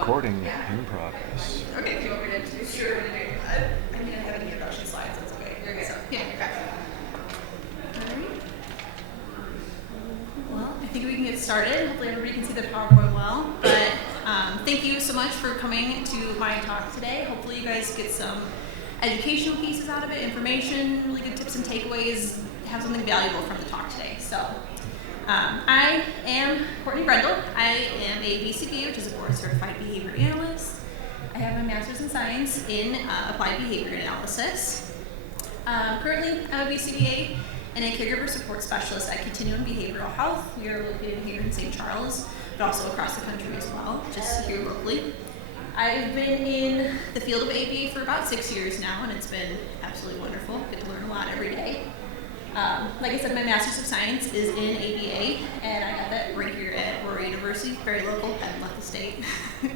Recording in progress. Okay, do you want me to sure to do I mean, I have any introduction slides, that's okay. You're good. So, yeah, okay. Alright. Well, I think we can get started. Hopefully everybody can see the PowerPoint well. But thank you so much for coming to my talk today. Hopefully you guys get some educational pieces out of it, information, really good tips and takeaways, have something valuable from the talk today. So I am Courtney Brendle. I am a BCBA, which is a board certified behavior analyst. I have my master's in science in applied behavior analysis. Currently, I'm a BCBA and a caregiver support specialist at Continuum Behavioral Health. We are located here in St. Charles, but also across the country as well, just here locally. I've been in the field of ABA for about 6 years now, and it's been absolutely wonderful. I get to learn a lot every day. Like I said, my Master's of Science is in ABA, and I got that right here at Aurora University, very local, haven't left the state. But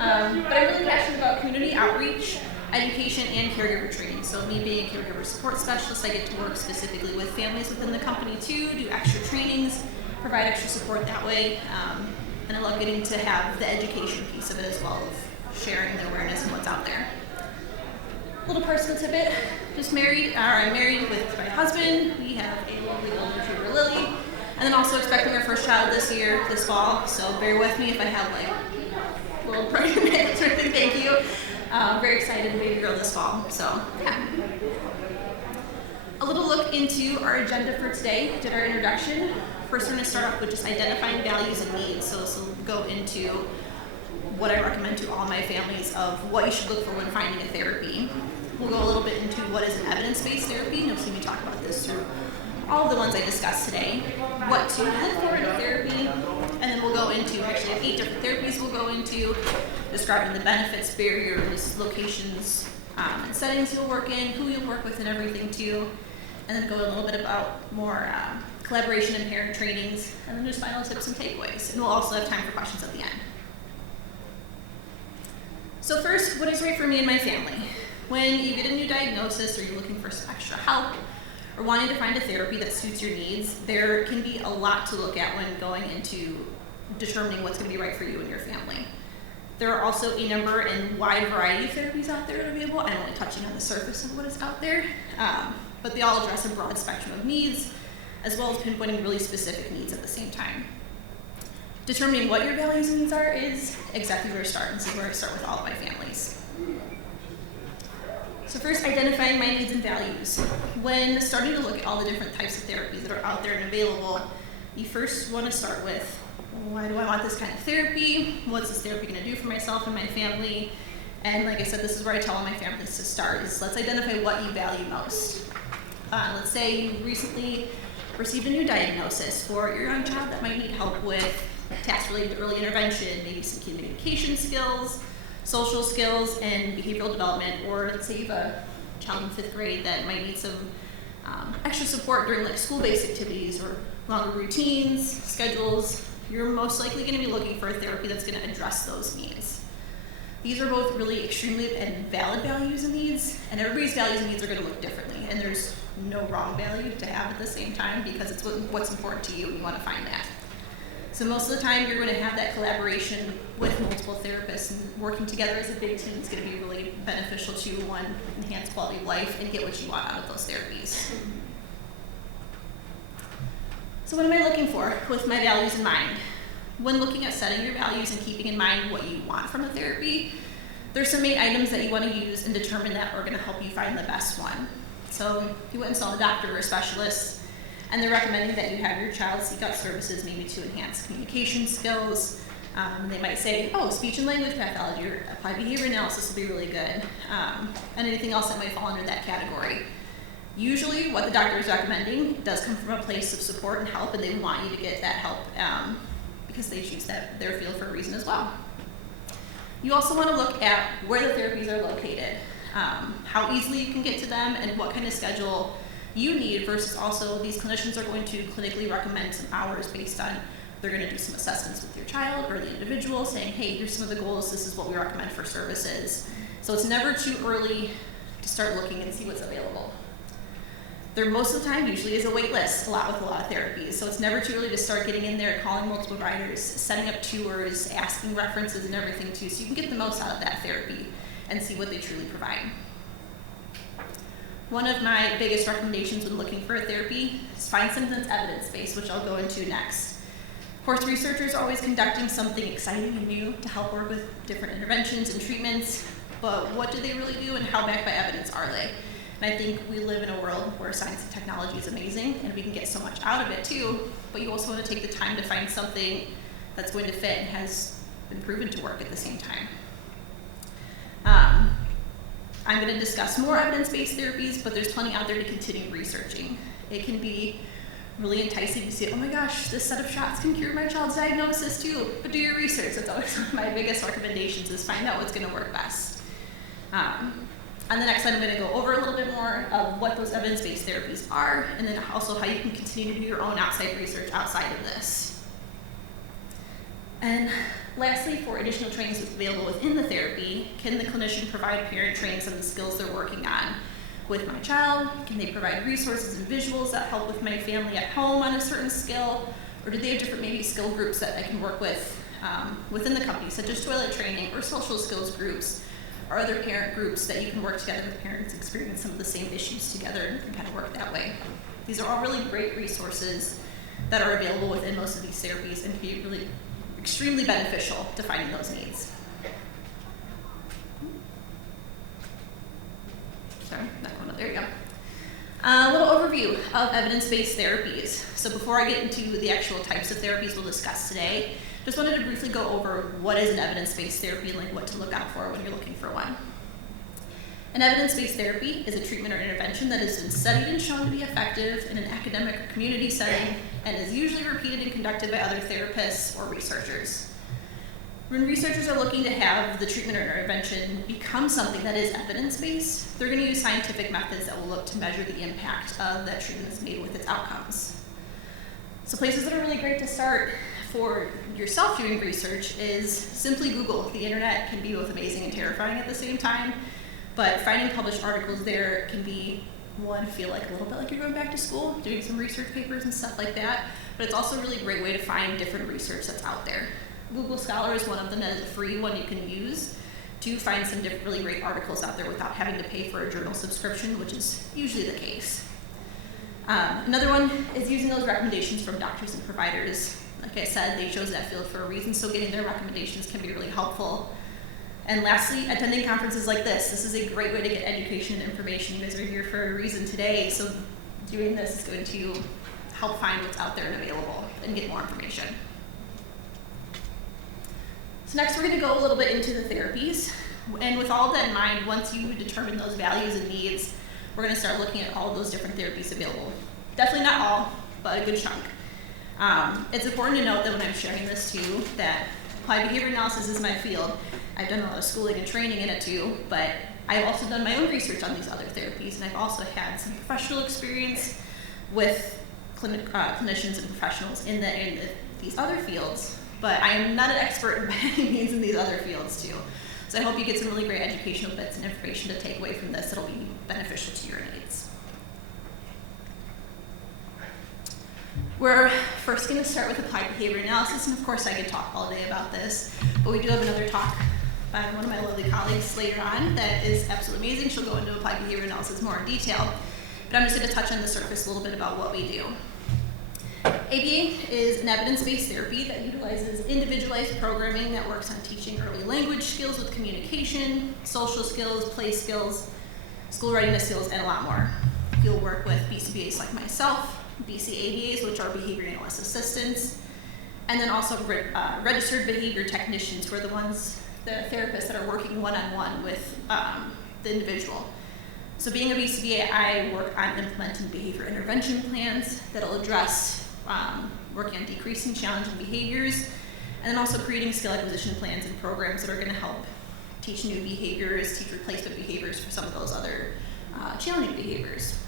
I'm really passionate about community outreach, education, and caregiver training. So me being a caregiver support specialist, I get to work specifically with families within the company too, do extra trainings, provide extra support that way, and I love getting to have the education piece of it as well, of sharing the awareness and what's out there. Little personal tidbit, I'm married with my husband. We have a lovely golden retriever, Lily, and then also expecting our first child this fall, so bear with me if I have like little pregnant minutes or anything, thank you. Very excited, baby girl this fall, so yeah. A little look into our agenda for today. Did our introduction. First we're going to start off with just identifying values and needs, so go into what I recommend to all my families of what you should look for when finding a therapy. We'll go a little bit into what is an evidence-based therapy, and you'll see me talk about this through all of the ones I discussed today. What to look for in a therapy, and then we'll go into, actually 8 different therapies we'll go into, describing the benefits, barriers, locations, and settings you'll work in, who you'll work with and everything too, and then go a little bit about more collaboration and parent trainings, and then just final tips and takeaways. And we'll also have time for questions at the end. So first, what is right for me and my family? When you get a new diagnosis or you're looking for some extra help or wanting to find a therapy that suits your needs, there can be a lot to look at when going into determining what's going to be right for you and your family. There are also a number and wide variety of therapies out there available. I'm only touching on the surface of what is out there, but they all address a broad spectrum of needs, as well as pinpointing really specific needs at the same time. Determining what your values and needs are is exactly where I start, and this is where I start with all of my families. So first, identifying my needs and values. When starting to look at all the different types of therapies that are out there and available, you first want to start with, why do I want this kind of therapy? What's this therapy going to do for myself and my family? And like I said, this is where I tell all my families to start, is let's identify what you value most. Let's say you recently received a new diagnosis for your young child that might need help with tasks related to early intervention, maybe some communication skills, social skills, and behavioral development. Or let's say you have a child in 5th grade that might need some extra support during like school-based activities or longer routines, schedules. You're most likely going to be looking for a therapy that's going to address those needs. These are both really extremely and valid values and needs, and everybody's values and needs are going to look differently, and there's no wrong value to have at the same time because it's what's important to you and you want to find that. So most of the time you're going to have that collaboration with multiple therapists, and working together as a big team is going to be really beneficial to, one, enhance quality of life and get what you want out of those therapies. So what am I looking for with my values in mind? When looking at setting your values and keeping in mind what you want from a therapy, there's some main items that you want to use and determine that are going to help you find the best one. So you went and saw a doctor or a specialist, and they're recommending that you have your child seek out services maybe to enhance communication skills. They might say, oh, speech and language pathology or applied behavior analysis will be really good, and anything else that might fall under that category. Usually what the doctor is recommending does come from a place of support and help, and they want you to get that help because they choose their field for a reason as well. You also want to look at where the therapies are located, how easily you can get to them, and what kind of schedule you need, versus also these clinicians are going to clinically recommend some hours based on, they're going to do some assessments with your child or the individual, saying, hey, here's some of the goals, this is what we recommend for services. So it's never too early to start looking and see what's available. There most of the time usually is a wait list with a lot of therapies, so it's never too early to start getting in there, calling multiple providers, setting up tours, asking references and everything too, so you can get the most out of that therapy and see what they truly provide. One of my biggest recommendations when looking for a therapy is find something that's evidence-based, which I'll go into next. Of course, researchers are always conducting something exciting and new to help work with different interventions and treatments, but what do they really do and how backed by evidence are they? And I think we live in a world where science and technology is amazing and we can get so much out of it too, but you also want to take the time to find something that's going to fit and has been proven to work at the same time. I'm going to discuss more evidence-based therapies, but there's plenty out there to continue researching. It can be really enticing to say, oh my gosh, this set of shots can cure my child's diagnosis too, but do your research. That's always one of my biggest recommendations, is find out what's going to work best. On the next slide, I'm going to go over a little bit more of what those evidence-based therapies are, and then also how you can continue to do your own outside research outside of this. And lastly, for additional trainings available within the therapy, can the clinician provide parent trainings on the skills they're working on with my child? Can they provide resources and visuals that help with my family at home on a certain skill? Or do they have different maybe skill groups that I can work with within the company, such as toilet training or social skills groups, or other parent groups that you can work together with parents, experience some of the same issues together and kind of work that way. These are all really great resources that are available within most of these therapies and can be really extremely beneficial to finding those needs. Sorry, that one, there you go. A little overview of evidence-based therapies. So before I get into the actual types of therapies we'll discuss today, just wanted to briefly go over what is an evidence-based therapy and like what to look out for when you're looking for one. An evidence-based therapy is a treatment or intervention that has been studied and shown to be effective in an academic or community setting and is usually repeated and conducted by other therapists or researchers. When researchers are looking to have the treatment or intervention become something that is evidence-based, they're going to use scientific methods that will look to measure the impact of that treatment that's made with its outcomes. So places that are really great to start for yourself doing research is simply Google. The internet can be both amazing and terrifying at the same time, but finding published articles there can be, one, feel like a little bit like you're going back to school, doing some research papers and stuff like that, but it's also a really great way to find different research that's out there. Google Scholar is one of them that is a free one you can use to find some different really great articles out there without having to pay for a journal subscription, which is usually the case. Another one is using those recommendations from doctors and providers. Like I said, they chose that field for a reason, so getting their recommendations can be really helpful. And lastly, attending conferences like this. This is a great way to get education and information. You guys are here for a reason today, so doing this is going to help find what's out there and available and get more information. So next we're going to go a little bit into the therapies. And with all of that in mind, once you determine those values and needs, we're going to start looking at all those different therapies available. Definitely not all, but a good chunk. It's important to note that when I'm sharing this too, that applied behavior analysis is my field. I've done a lot of schooling and training in it too, but I've also done my own research on these other therapies, and I've also had some professional experience with clinicians and professionals in these other fields, but I am not an expert by any means in these other fields too. So I hope you get some really great educational bits and information to take away from this that'll be beneficial to your needs. We're first going to start with applied behavior analysis, and of course I could talk all day about this, but we do have another talk by one of my lovely colleagues later on that is absolutely amazing. She'll go into applied behavior analysis more in detail, but I'm just going to touch on the surface a little bit about what we do. ABA is an evidence-based therapy that utilizes individualized programming that works on teaching early language skills with communication, social skills, play skills, school readiness skills, and a lot more. You'll work with BCBAs like myself, BCABAs, which are behavior analyst assistants, and then also registered behavior technicians, who are the therapists that are working one-on-one with the individual. So being a BCBA, I work on implementing behavior intervention plans that'll address working on decreasing challenging behaviors, and then also creating skill acquisition plans and programs that are going to help teach new behaviors, teach replacement behaviors for some of those other challenging behaviors.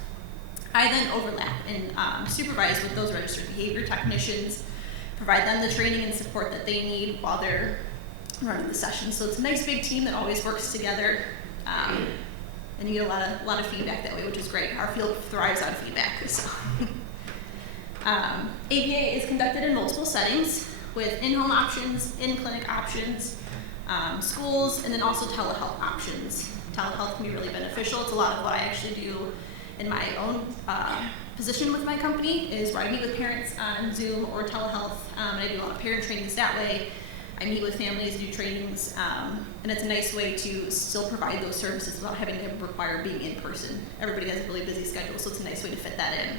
I then overlap and supervise with those registered behavior technicians, provide them the training and support that they need while they're running the session. So it's a nice big team that always works together. and you get a lot of feedback that way, which is great. Our field thrives on feedback. So. ABA is conducted in multiple settings with in-home options, in-clinic options, schools, and then also telehealth options. Telehealth can be really beneficial. It's a lot of what I actually do in my own position with my company is where I meet with parents on Zoom or telehealth, and I do a lot of parent trainings that way. I meet with families, do trainings, and it's a nice way to still provide those services without having to require being in person. Everybody has a really busy schedule, so it's a nice way to fit that in.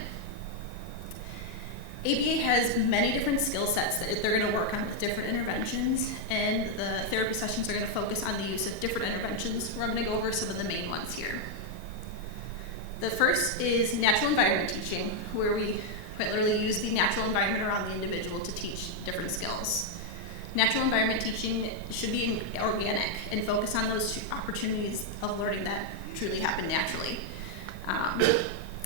ABA has many different skill sets that they're going to work on with different interventions, and the therapy sessions are going to focus on the use of different interventions, where I'm going to go over some of the main ones here. The first is natural environment teaching, where we quite literally use the natural environment around the individual to teach different skills. Natural environment teaching should be organic and focus on those opportunities of learning that truly happen naturally.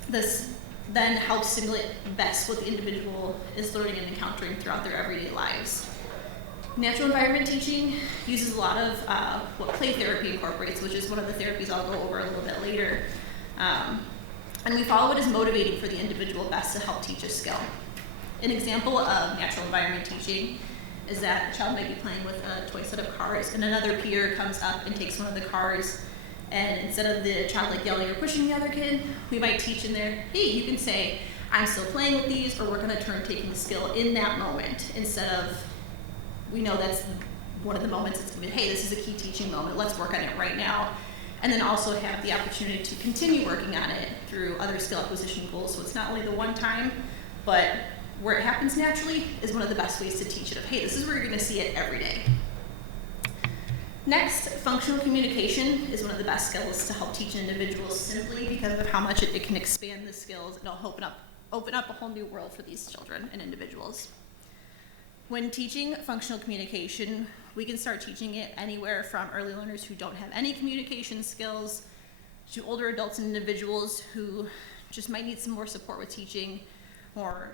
This then helps stimulate best what the individual is learning and encountering throughout their everyday lives. Natural environment teaching uses a lot of what play therapy incorporates, which is one of the therapies I'll go over a little bit later. And we follow what is motivating for the individual best to help teach a skill. An example of natural environment teaching is that a child might be playing with a toy set of cars, and another peer comes up and takes one of the cars, and instead of the child like yelling or pushing the other kid, we might teach in there, hey, you can say, I'm still playing with these, or we're gonna turn taking the skill in that moment, instead of, we know that's one of the moments it's gonna be, hey, this is a key teaching moment, let's work on it right now. And then also have the opportunity to continue working on it through other skill acquisition goals. So it's not only the one time, but where it happens naturally is one of the best ways to teach it of, hey, this is where you're gonna see it every day. Next, functional communication is one of the best skills to help teach individuals simply because of how much it can expand the skills and it'll open up a whole new world for these children and individuals. When teaching functional communication, we can start teaching it anywhere from early learners who don't have any communication skills to older adults and individuals who just might need some more support with teaching more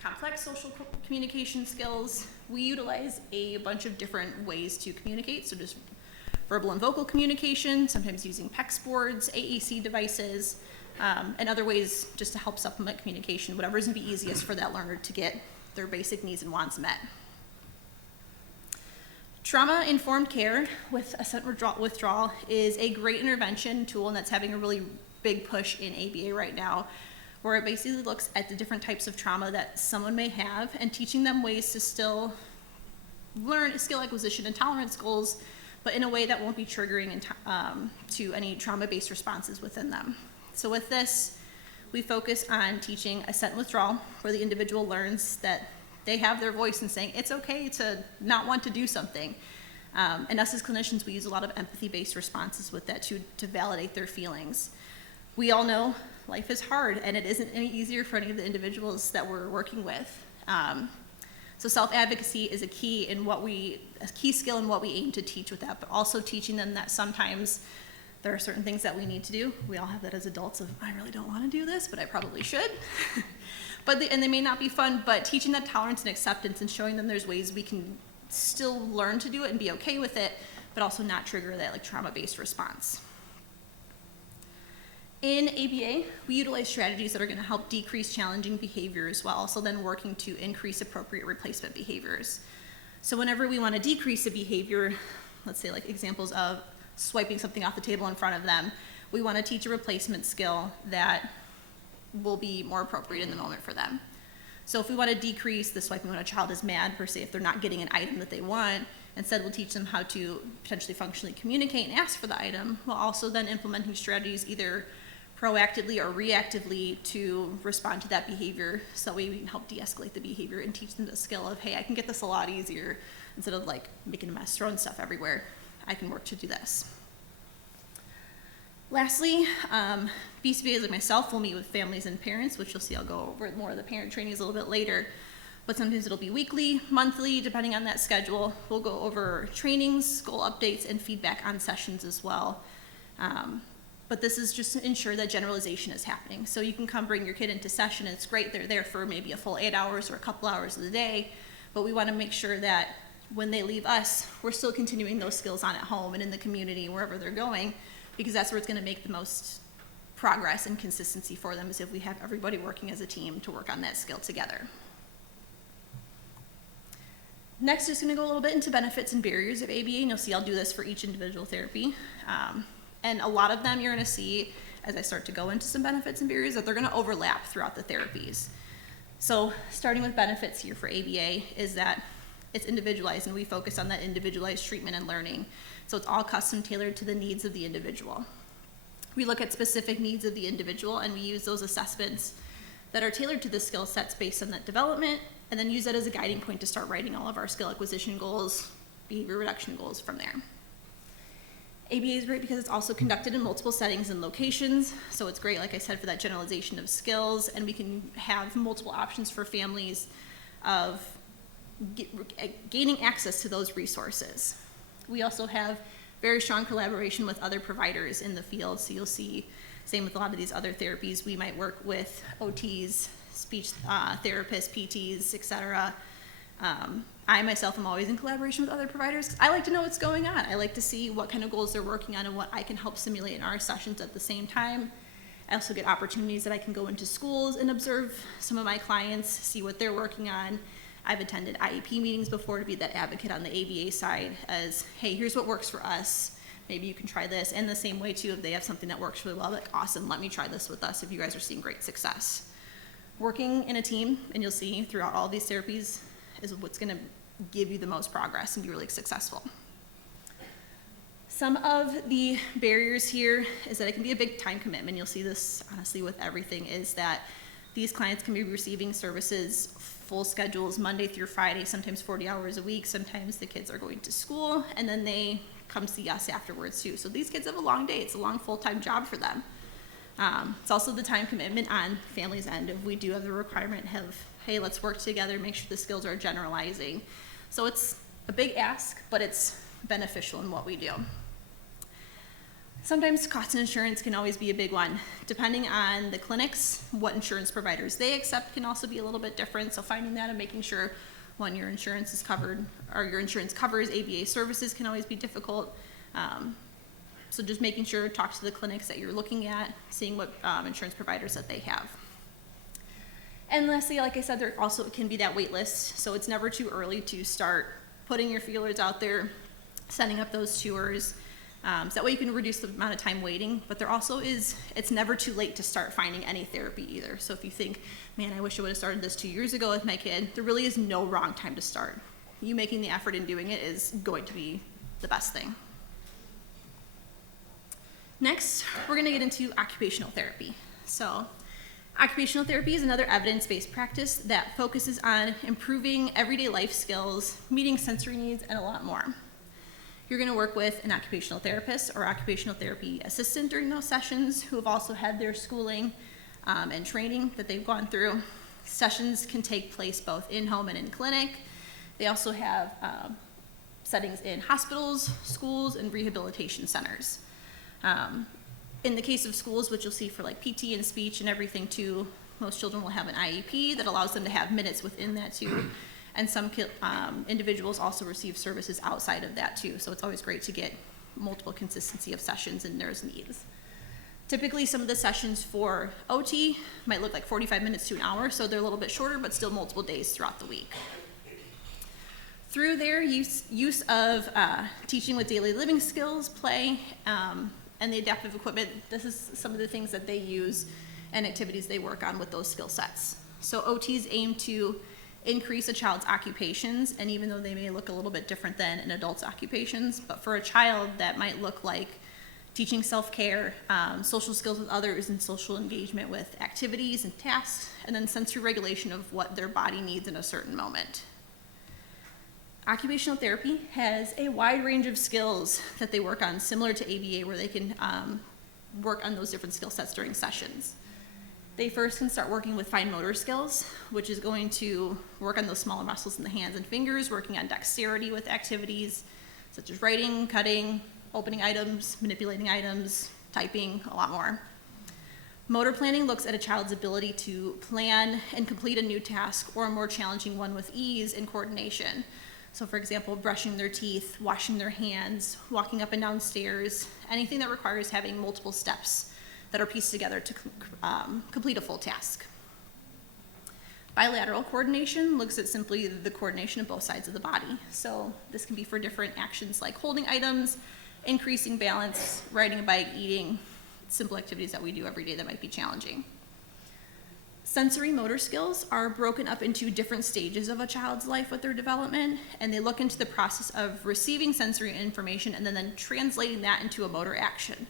complex social communication skills. We utilize a bunch of different ways to communicate, so just verbal and vocal communication, sometimes using PEX boards, AAC devices, and other ways just to help supplement communication, whatever is going to be easiest for that learner to get their basic needs and wants met. Trauma-informed care with assent withdrawal is a great intervention tool, and that's having a really big push in ABA right now, where it basically looks at the different types of trauma that someone may have and teaching them ways to still learn skill acquisition and tolerance goals, but in a way that won't be triggering to any trauma-based responses within them. So with this, we focus on teaching assent withdrawal, where the individual learns that they have their voice in saying it's okay to not want to do something. And us as clinicians, we use a lot of empathy-based responses with that to validate their feelings. We all know life is hard, and it isn't any easier for any of the individuals that we're working with. So self-advocacy is a key skill in what we aim to teach with that, but also teaching them that sometimes there are certain things that we need to do. We all have that as adults of, I really don't want to do this, but I probably should. And they may not be fun, but teaching that tolerance and acceptance and showing them there's ways we can still learn to do it and be okay with it, but also not trigger that like trauma-based response. In ABA, we utilize strategies that are going to help decrease challenging behaviors while also then working to increase appropriate replacement behaviors. So whenever we want to decrease a behavior, let's say like examples of swiping something off the table in front of them, we want to teach a replacement skill that will be more appropriate in the moment for them. So if we want to decrease the swiping when a child is mad, per se, if they're not getting an item that they want, instead we'll teach them how to potentially functionally communicate and ask for the item, while also then implementing strategies either proactively or reactively to respond to that behavior, so that way we can help de-escalate the behavior and teach them the skill of, hey, I can get this a lot easier instead of like making a mess, throwing stuff everywhere. I can work to do this. Lastly, BCBAs like myself will meet with families and parents, which you'll see I'll go over more of the parent trainings a little bit later, but sometimes it'll be weekly, monthly, depending on that schedule. We'll go over trainings, goal updates, and feedback on sessions as well. But this is just to ensure that generalization is happening. So you can come bring your kid into session, and it's great, they're there for maybe a full 8 hours or a couple hours of the day, but we wanna make sure that when they leave us, we're still continuing those skills on at home and in the community, wherever they're going, because that's where it's going to make the most progress and consistency for them, is if we have everybody working as a team to work on that skill together. Next, just going to go a little bit into benefits and barriers of ABA, and you'll see I'll do this for each individual therapy. And a lot of them you're going to see, as I start to go into some benefits and barriers, that they're going to overlap throughout the therapies. So starting with benefits here for ABA is that it's individualized, and we focus on that individualized treatment and learning. So it's all custom tailored to the needs of the individual. We look at specific needs of the individual, and we use those assessments that are tailored to the skill sets based on that development, and then use that as a guiding point to start writing all of our skill acquisition goals, behavior reduction goals from there. ABA is great because it's also conducted in multiple settings and locations, so it's great, like I said, for that generalization of skills, and we can have multiple options for families of gaining access to those resources. We also have very strong collaboration with other providers in the field, so you'll see, same with a lot of these other therapies, we might work with OTs, speech therapists, PTs, etc. I myself am always in collaboration with other providers because I like to know what's going on. I like to see what kind of goals they're working on and what I can help simulate in our sessions at the same time. I also get opportunities that I can go into schools and observe some of my clients, see what they're working on. I've attended IEP meetings before to be that advocate on the ABA side as, hey, here's what works for us. Maybe you can try this. And the same way too, if they have something that works really well, like, awesome, let me try this with us if you guys are seeing great success. Working in a team, and you'll see throughout all these therapies, is what's gonna give you the most progress and be really successful. Some of the barriers here is that it can be a big time commitment. You'll see this honestly with everything, is that these clients can be receiving services, full schedules, Monday through Friday, sometimes 40 hours a week. Sometimes the kids are going to school and then they come see us afterwards too. So these kids have a long day. It's a long full-time job for them. It's also the time commitment on family's end. If we do have the requirement of, hey, let's work together, make sure the skills are generalizing. So it's a big ask, but it's beneficial in what we do. Sometimes cost and insurance can always be a big one. Depending on the clinics, what insurance providers they accept can also be a little bit different. So finding that and making sure when your insurance is covered, or your insurance covers ABA services, can always be difficult. So just making sure, talk to the clinics that you're looking at, seeing what insurance providers that they have. And lastly, like I said, there also can be that wait list. So it's never too early to start putting your feelers out there, setting up those tours. So that way you can reduce the amount of time waiting, but there also is, it's never too late to start finding any therapy either. So if you think, man, I wish I would have started this 2 years ago with my kid, there really is no wrong time to start. You making the effort in doing it is going to be the best thing. Next, we're gonna get into occupational therapy. So occupational therapy is another evidence-based practice that focuses on improving everyday life skills, meeting sensory needs, and a lot more. You're gonna work with an occupational therapist or occupational therapy assistant during those sessions who have also had their schooling and training that they've gone through. Sessions can take place both in-home and in clinic. They also have settings in hospitals, schools, and rehabilitation centers. In the case of schools, which you'll see for like PT and speech and everything too, most children will have an IEP that allows them to have minutes within that too. And some individuals also receive services outside of that too. So it's always great to get multiple consistency of sessions and their needs. Typically some of the sessions for OT might look like 45 minutes to an hour, so they're a little bit shorter, but still multiple days throughout the week. Through their use of teaching with daily living skills, play, and the adaptive equipment, this is some of the things that they use and activities they work on with those skill sets. So OTs aim to increase a child's occupations, and even though they may look a little bit different than an adult's occupations, but for a child that might look like teaching self-care, social skills with others, and social engagement with activities and tasks, and then sensory regulation of what their body needs in a certain moment. Occupational therapy has a wide range of skills that they work on, similar to ABA, where they can work on those different skill sets during sessions. They first can start working with fine motor skills, which is going to work on those smaller muscles in the hands and fingers, working on dexterity with activities such as writing, cutting, opening items, manipulating items, typing, a lot more. Motor planning looks at a child's ability to plan and complete a new task or a more challenging one with ease and coordination. So for example, brushing their teeth, washing their hands, walking up and down stairs, anything that requires having multiple steps that are pieced together to complete a full task. Bilateral coordination looks at simply the coordination of both sides of the body. So this can be for different actions like holding items, increasing balance, riding a bike, eating, simple activities that we do every day that might be challenging. Sensory motor skills are broken up into different stages of a child's life with their development, and they look into the process of receiving sensory information and then translating that into a motor action.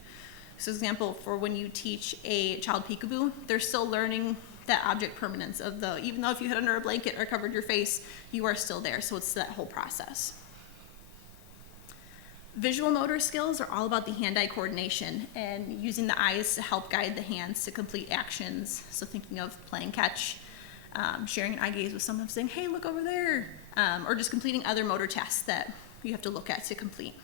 So, for example, for when you teach a child peekaboo, they're still learning that object permanence of even though if you hid under a blanket or covered your face, you are still there. So it's that whole process. Visual motor skills are all about the hand-eye coordination and using the eyes to help guide the hands to complete actions. So thinking of playing catch, sharing an eye gaze with someone, saying, hey, look over there, or just completing other motor tasks that you have to look at to complete.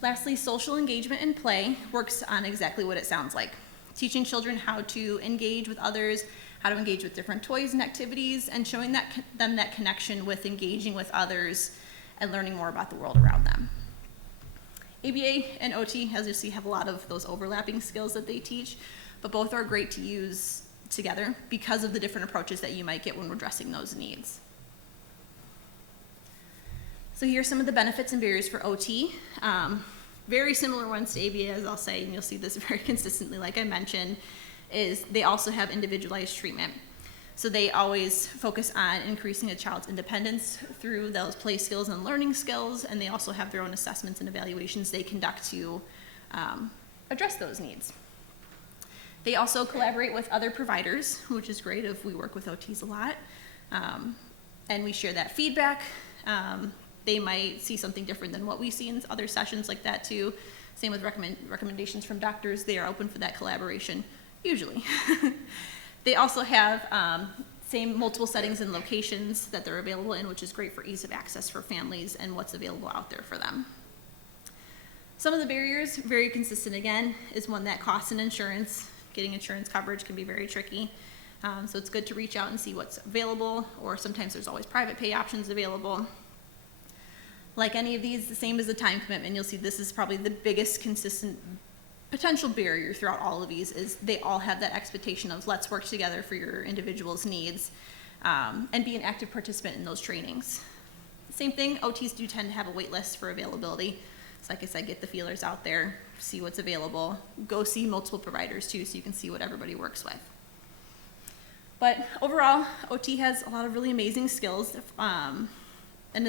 Lastly, social engagement and play works on exactly what it sounds like. Teaching children how to engage with others, how to engage with different toys and activities, and showing them that connection with engaging with others and learning more about the world around them. ABA and OT, as you see, have a lot of those overlapping skills that they teach, but both are great to use together because of the different approaches that you might get when we're addressing those needs. So here are some of the benefits and barriers for OT. Very similar ones to ABA, as I'll say, and you'll see this very consistently, like I mentioned, is they also have individualized treatment. So they always focus on increasing a child's independence through those play skills and learning skills, and they also have their own assessments and evaluations they conduct to address those needs. They also collaborate with other providers, which is great if we work with OTs a lot, and we share that feedback. They might see something different than what we see in other sessions like that too. Same with recommendations from doctors. They are open for that collaboration, usually. They also have same multiple settings and locations that they're available in, which is great for ease of access for families and what's available out there for them. Some of the barriers, very consistent again, is one that cost and insurance. Getting insurance coverage can be very tricky. So it's good to reach out and see what's available, or sometimes there's always private pay options available. Like any of these, the same as the time commitment, you'll see this is probably the biggest consistent potential barrier throughout all of these, is they all have that expectation of let's work together for your individual's needs and be an active participant in those trainings. Same thing, OTs do tend to have a wait list for availability. So like I said, get the feelers out there, see what's available, go see multiple providers too so you can see what everybody works with. But overall, OT has a lot of really amazing skills and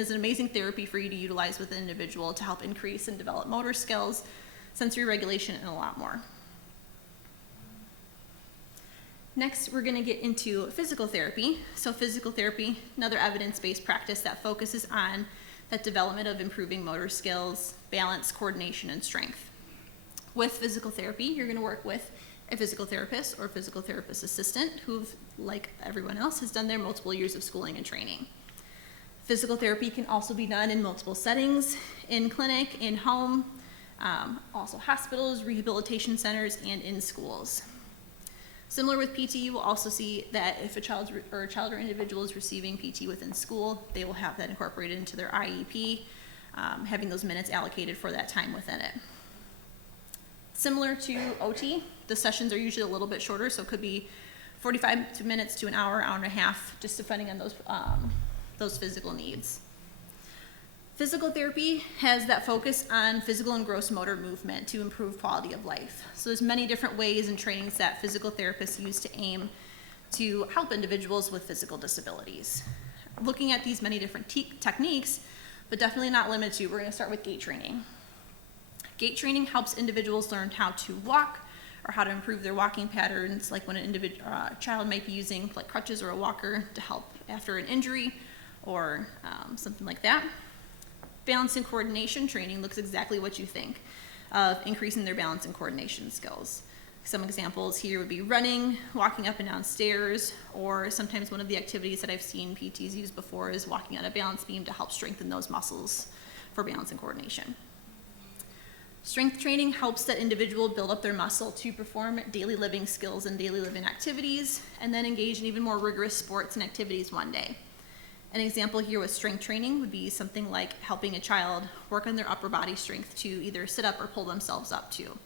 is an amazing therapy for you to utilize with an individual to help increase and develop motor skills, sensory regulation, and a lot more. Next, we're going to get into physical therapy. So physical therapy, another evidence-based practice that focuses on that development of improving motor skills, balance, coordination, and strength. With physical therapy, you're going to work with a physical therapist or physical therapist assistant who, like everyone else, has done their multiple years of schooling and training. Physical therapy can also be done in multiple settings, in clinic, in home, also hospitals, rehabilitation centers, and in schools. Similar with PT, you will also see that if a child or individual is receiving PT within school, they will have that incorporated into their IEP, having those minutes allocated for that time within it. Similar to OT, the sessions are usually a little bit shorter, so it could be 45 minutes to an hour, hour and a half, just depending on those physical needs. Physical therapy has that focus on physical and gross motor movement to improve quality of life. So there's many different ways and trainings that physical therapists use to aim to help individuals with physical disabilities. Looking at these many different techniques, but definitely not limited to, we're going to start with gait training. Gait training helps individuals learn how to walk or how to improve their walking patterns, like when a child might be using like crutches or a walker to help after an injury or something like that. Balance and coordination training looks exactly what you think of increasing their balance and coordination skills. Some examples here would be running, walking up and down stairs, or sometimes one of the activities that I've seen PTs use before is walking on a balance beam to help strengthen those muscles for balance and coordination. Strength training helps that individual build up their muscle to perform daily living skills and daily living activities, and then engage in even more rigorous sports and activities one day. An example here with strength training would be something like helping a child work on their upper body strength to either sit up or pull themselves up too.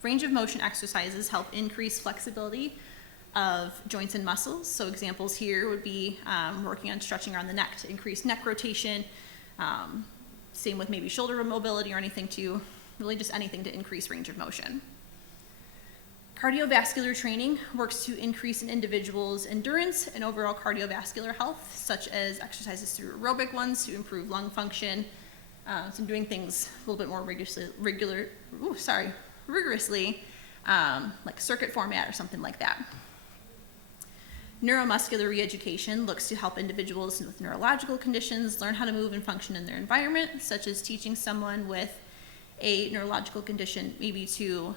Range of motion exercises help increase flexibility of joints and muscles. So examples here would be working on stretching around the neck to increase neck rotation. Same with maybe shoulder mobility or anything to, really just anything to increase range of motion. Cardiovascular training works to increase an individual's endurance and overall cardiovascular health, such as exercises through aerobic ones to improve lung function. So doing things a little bit more rigorously, like circuit format or something like that. Neuromuscular re-education looks to help individuals with neurological conditions learn how to move and function in their environment, such as teaching someone with a neurological condition maybe to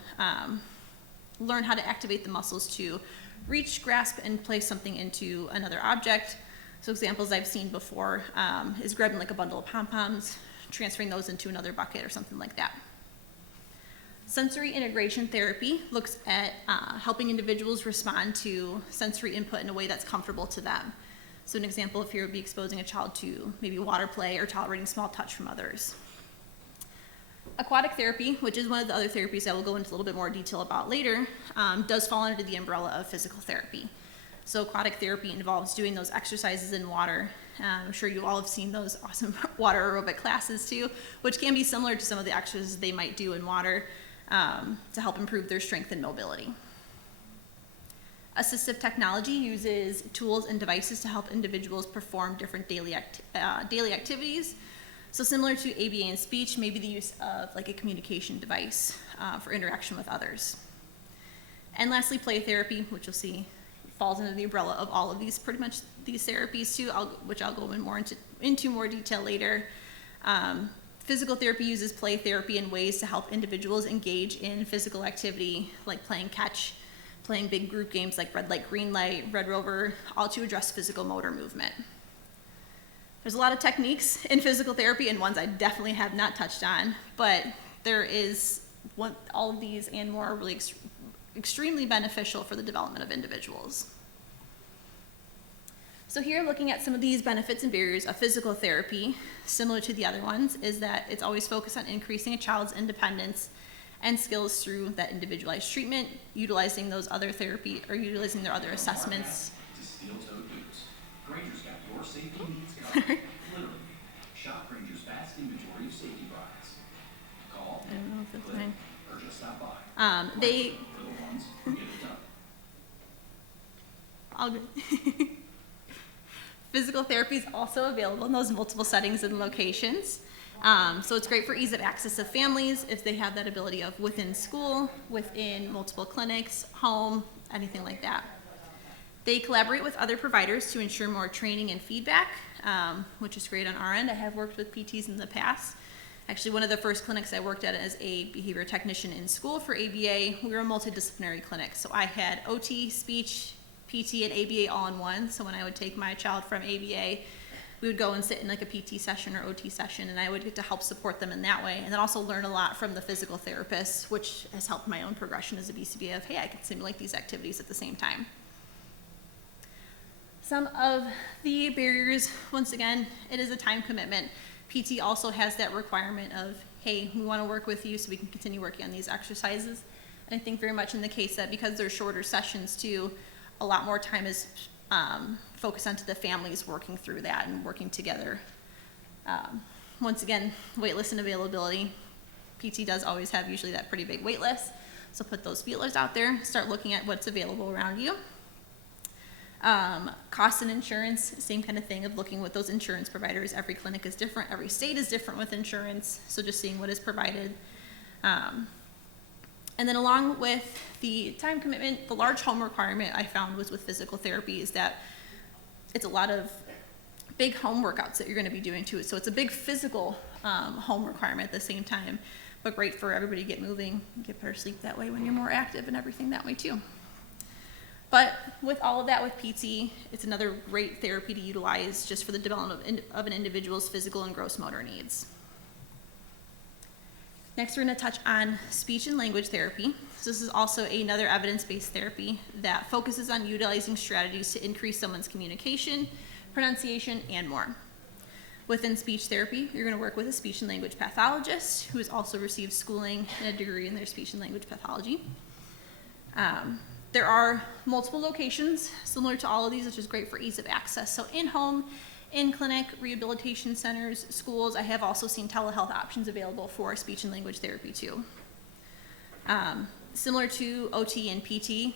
learn how to activate the muscles to reach, grasp, and place something into another object. So examples I've seen before is grabbing like a bundle of pom-poms, transferring those into another bucket or something like that. Sensory integration therapy looks at helping individuals respond to sensory input in a way that's comfortable to them. So an example of here would be exposing a child to maybe water play or tolerating small touch from others. Aquatic therapy, which is one of the other therapies I will go into a little bit more detail about later, does fall under the umbrella of physical therapy. So aquatic therapy involves doing those exercises in water. I'm sure you all have seen those awesome water aerobic classes too, which can be similar to some of the exercises they might do in water to help improve their strength and mobility. Assistive technology uses tools and devices to help individuals perform different daily activities. So similar to ABA in speech, maybe the use of like a communication device for interaction with others. And lastly, play therapy, which you'll see falls under the umbrella of all of these, pretty much these therapies too, which I'll go into more detail later. Physical therapy uses play therapy in ways to help individuals engage in physical activity, like playing catch, playing big group games like red light, green light, Red Rover, all to address physical motor movement. There's a lot of techniques in physical therapy and ones I definitely have not touched on, but there is all of these and more are really extremely beneficial for the development of individuals. So here, looking at some of these benefits and barriers of physical therapy, similar to the other ones, is that it's always focused on increasing a child's independence and skills through that individualized treatment, utilizing those other therapy or utilizing their other assessments. Granger's got your safety needs covered. Literally. Shop Granger's vast inventory of safety products. Call, I don't know if that's fine. or just stop by. They For the ones who get it done. all good. Physical therapy is also available in those multiple settings and locations. So it's great for ease of access of families if they have that ability of within school, within multiple clinics, home, anything like that. They collaborate with other providers to ensure more training and feedback, which is great on our end. I have worked with PTs in the past. Actually, one of the first clinics I worked at as a behavior technician in school for ABA, we were a multidisciplinary clinic. So I had OT, speech, PT, and ABA all in one. So when I would take my child from ABA, we would go and sit in like a PT session or OT session, and I would get to help support them in that way. And then also learn a lot from the physical therapists, which has helped my own progression as a BCBA of, hey, I can simulate these activities at the same time. Some of the barriers, once again, it is a time commitment. PT also has that requirement of, hey, we want to work with you so we can continue working on these exercises. And I think very much in the case that because they're shorter sessions too, a lot more time is focused onto the families working through that and working together. Once again, wait list and availability. PT does always have usually that pretty big wait list. So put those feelers out there, start looking at what's available around you. Cost and insurance, same kind of thing of looking with those insurance providers. Every clinic is different, every state is different with insurance, so just seeing what is provided. And then along with the time commitment, the large home requirement I found was with physical therapy is that it's a lot of big home workouts that you're going to be doing to it. So it's a big physical home requirement at the same time, but great for everybody to get moving, get better sleep that way when you're more active and everything that way too. But with all of that with PT, it's another great therapy to utilize just for the development of an individual's physical and gross motor needs. Next, we're going to touch on speech and language therapy. So this is also another evidence-based therapy that focuses on utilizing strategies to increase someone's communication, pronunciation, and more. Within speech therapy, you're going to work with a speech and language pathologist who has also received schooling and a degree in their speech and language pathology. There are multiple locations similar to all of these, which is great for ease of access. So in-home, in-clinic, rehabilitation centers, schools. I have also seen telehealth options available for speech and language therapy too. Similar to OT and PT,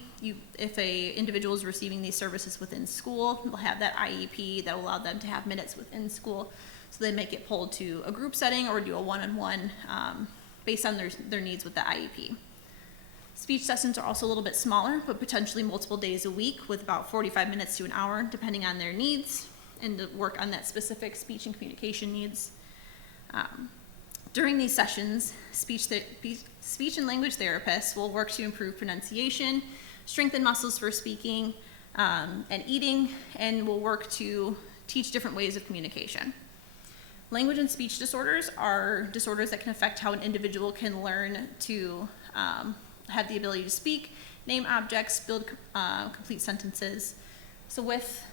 if an individual is receiving these services within school, they'll have that IEP that will allow them to have minutes within school. So they may get pulled to a group setting or do a one-on-one based on their needs with the IEP. Speech sessions are also a little bit smaller, but potentially multiple days a week with about 45 minutes to an hour, depending on their needs, and to work on that specific speech and communication needs. During these sessions, speech and language therapists will work to improve pronunciation, strengthen muscles for speaking and eating, and will work to teach different ways of communication. Language and speech disorders are disorders that can affect how an individual can learn to have the ability to speak, name objects, build complete sentences. So with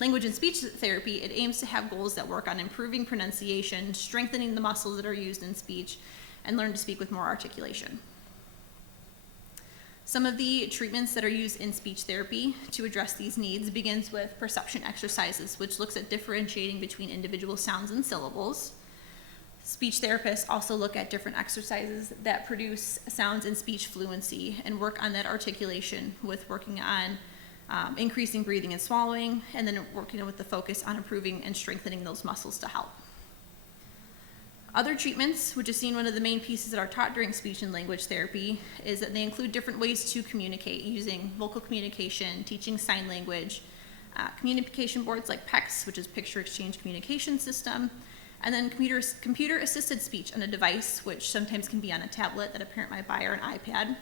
language and speech therapy, it aims to have goals that work on improving pronunciation, strengthening the muscles that are used in speech, and learn to speak with more articulation. Some of the treatments that are used in speech therapy to address these needs begins with perception exercises, which looks at differentiating between individual sounds and syllables. Speech therapists also look at different exercises that produce sounds and speech fluency and work on that articulation with working on increasing breathing and swallowing, and then working with the focus on improving and strengthening those muscles to help. Other treatments, which is seen one of the main pieces that are taught during speech and language therapy, is that they include different ways to communicate using vocal communication, teaching sign language, communication boards like PECS, which is Picture Exchange Communication System, and then computer-assisted speech on a device, which sometimes can be on a tablet that a parent might buy or an iPad,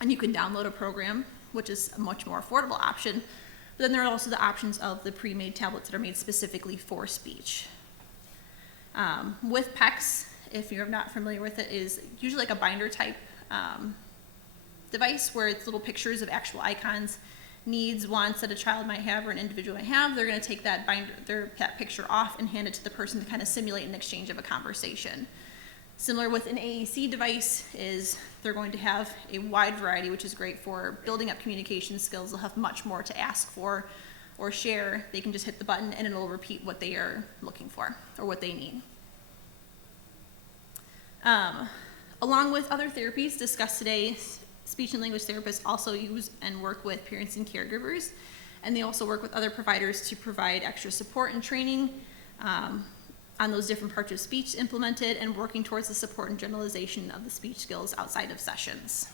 and you can download a program, which is a much more affordable option. But then there are also the options of the pre-made tablets that are made specifically for speech. With PECS, if you're not familiar with it, is usually like a binder type device where it's little pictures of actual icons, needs, wants that a child might have or an individual might have. They're going to take that that picture off and hand it to the person to kind of simulate an exchange of a conversation. Similar with an AAC device is they're going to have a wide variety, which is great for building up communication skills. They'll have much more to ask for or share. They can just hit the button and it'll repeat what they are looking for or what they need. Along with other therapies discussed today, speech and language therapists also use and work with parents and caregivers, and they also work with other providers to provide extra support and training on those different parts of speech implemented and working towards the support and generalization of the speech skills outside of sessions.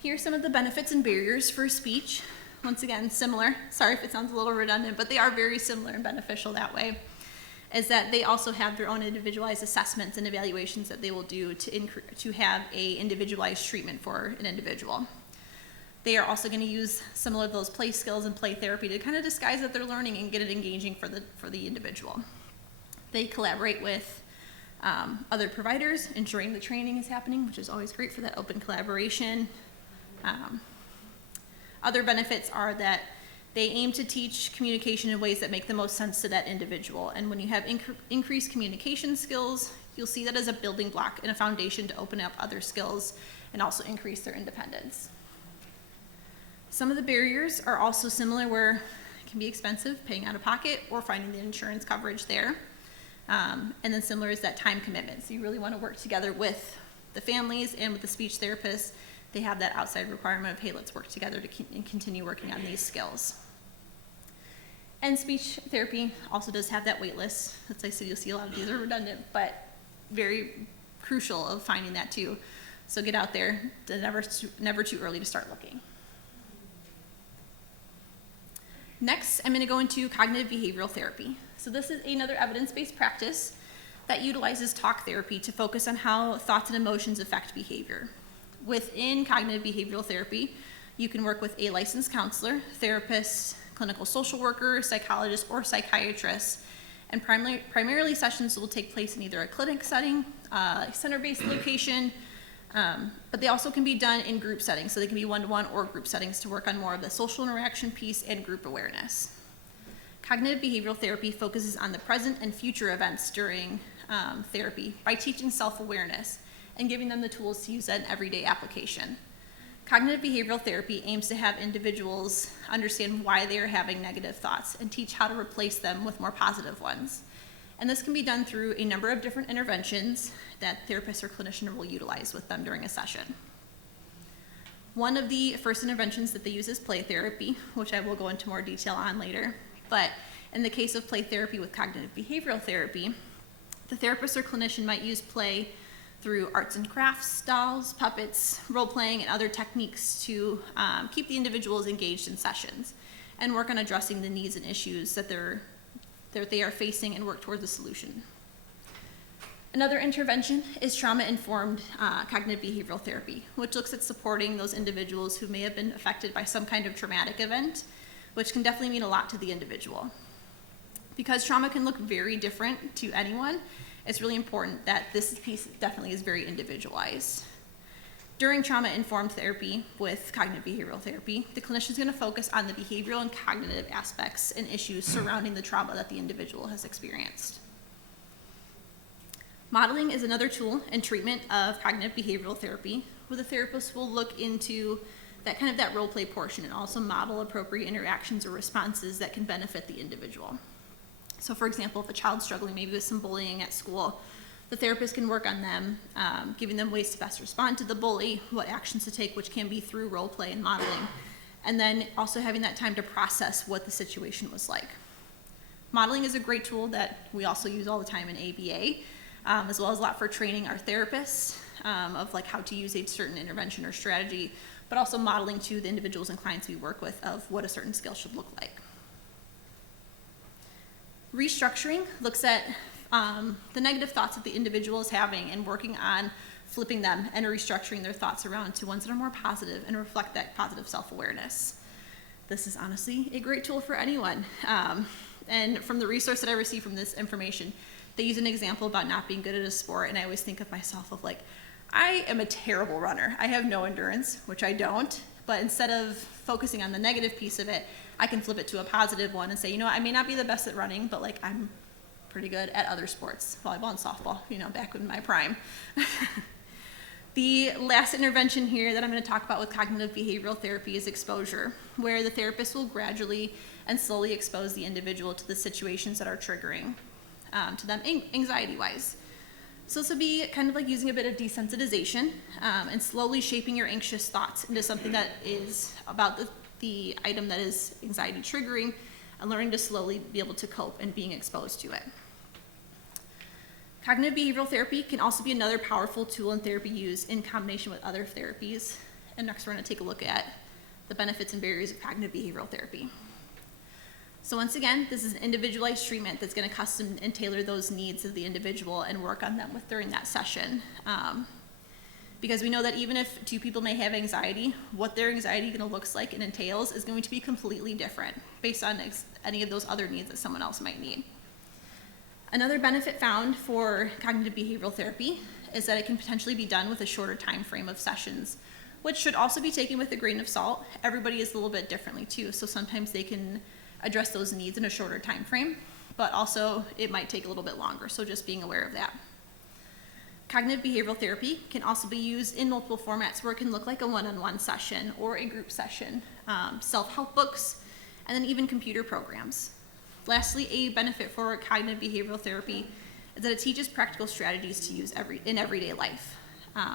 Here are some of the benefits and barriers for speech. Once again, similar. Sorry if it sounds a little redundant, but they are very similar and beneficial that way. Is that they also have their own individualized assessments and evaluations that they will do to have a individualized treatment for an individual. They are also going to use some of those play skills and play therapy to kind of disguise that they're learning and get it engaging for the individual. They collaborate with other providers, ensuring the training is happening, which is always great for that open collaboration. Other benefits are that they aim to teach communication in ways that make the most sense to that individual. And when you have increased communication skills, you'll see that as a building block and a foundation to open up other skills and also increase their independence. Some of the barriers are also similar, where it can be expensive, paying out of pocket, or finding the insurance coverage there. And then similar is that time commitment. So you really want to work together with the families and with the speech therapists. They have that outside requirement of, hey, let's work together to continue working on these skills. And speech therapy also does have that wait list. As I said, you'll see a lot of these are redundant, but very crucial of finding that too. So get out there, never too early to start looking. Next, I'm going to go into cognitive behavioral therapy. So this is another evidence-based practice that utilizes talk therapy to focus on how thoughts and emotions affect behavior. Within cognitive behavioral therapy, you can work with a licensed counselor, therapist, clinical social worker, psychologist, or psychiatrist. And primarily sessions will take place in either a clinic setting, a center-based location, But they also can be done in group settings, so they can be one-to-one or group settings to work on more of the social interaction piece and group awareness. Cognitive behavioral therapy focuses on the present and future events during therapy by teaching self-awareness and giving them the tools to use that in everyday application. Cognitive behavioral therapy aims to have individuals understand why they are having negative thoughts and teach how to replace them with more positive ones. And this can be done through a number of different interventions that therapists or clinician will utilize with them during a session. One of the first interventions that they use is play therapy, which I will go into more detail on later. But in the case of play therapy with cognitive behavioral therapy, the therapist or clinician might use play through arts and crafts, dolls, puppets, role-playing, and other techniques to keep the individuals engaged in sessions and work on addressing the needs and issues that they are facing and work towards a solution. Another intervention is trauma-informed cognitive behavioral therapy, which looks at supporting those individuals who may have been affected by some kind of traumatic event, which can definitely mean a lot to the individual. Because trauma can look very different to anyone, it's really important that this piece definitely is very individualized. During trauma-informed therapy with cognitive behavioral therapy, the clinician is going to focus on the behavioral and cognitive aspects and issues surrounding the trauma that the individual has experienced. Modeling is another tool in treatment of cognitive behavioral therapy, where the therapist will look into that role play portion and also model appropriate interactions or responses that can benefit the individual. So for example, if a child's struggling maybe with some bullying at school, the therapist can work on them, giving them ways to best respond to the bully, what actions to take, which can be through role play and modeling, and then also having that time to process what the situation was like. Modeling is a great tool that we also use all the time in ABA, as well as a lot for training our therapists of like how to use a certain intervention or strategy, but also modeling to the individuals and clients we work with of what a certain skill should look like. Restructuring looks at the negative thoughts that the individual is having and working on flipping them and restructuring their thoughts around to ones that are more positive and reflect that positive self-awareness. This is honestly a great tool for anyone. And from the resource that I received from this information, they use an example about not being good at a sport, and I always think of myself of like, I am a terrible runner. I have no endurance, which I don't, but instead of focusing on the negative piece of it, I can flip it to a positive one and say, I may not be the best at running, but like I'm pretty good at other sports, volleyball and softball, back in my prime. The last intervention here that I'm going to talk about with cognitive behavioral therapy is exposure, where the therapist will gradually and slowly expose the individual to the situations that are triggering to them anxiety-wise. So this would be kind of like using a bit of desensitization and slowly shaping your anxious thoughts into something that is about the item that is anxiety triggering and learning to slowly be able to cope and being exposed to it. Cognitive behavioral therapy can also be another powerful tool in therapy used in combination with other therapies. And next we're going to take a look at the benefits and barriers of cognitive behavioral therapy. So once again, this is an individualized treatment that's going to custom and tailor those needs of the individual and work on them during that session. Because we know that even if two people may have anxiety, what their anxiety going to looks like and entails is going to be completely different based on any of those other needs that someone else might need. Another benefit found for cognitive behavioral therapy is that it can potentially be done with a shorter time frame of sessions, which should also be taken with a grain of salt. Everybody is a little bit differently too, so sometimes they can address those needs in a shorter time frame, but also it might take a little bit longer, so just being aware of that. Cognitive behavioral therapy can also be used in multiple formats where it can look like a one-on-one session or a group session, self-help books, and then even computer programs. Lastly, a benefit for cognitive behavioral therapy is that it teaches practical strategies to use in everyday life,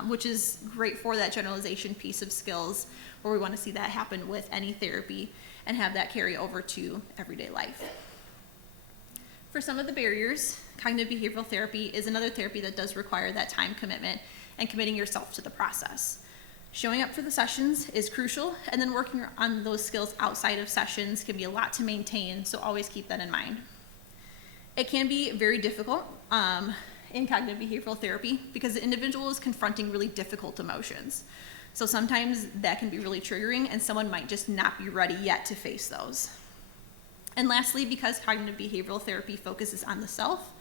which is great for that generalization piece of skills where we want to see that happen with any therapy and have that carry over to everyday life. For some of the barriers, cognitive behavioral therapy is another therapy that does require that time commitment and committing yourself to the process. Showing up for the sessions is crucial, and then working on those skills outside of sessions can be a lot to maintain, so always keep that in mind. It can be very difficult in cognitive behavioral therapy because the individual is confronting really difficult emotions. So sometimes that can be really triggering, and someone might just not be ready yet to face those. And lastly, because cognitive behavioral therapy focuses on the self,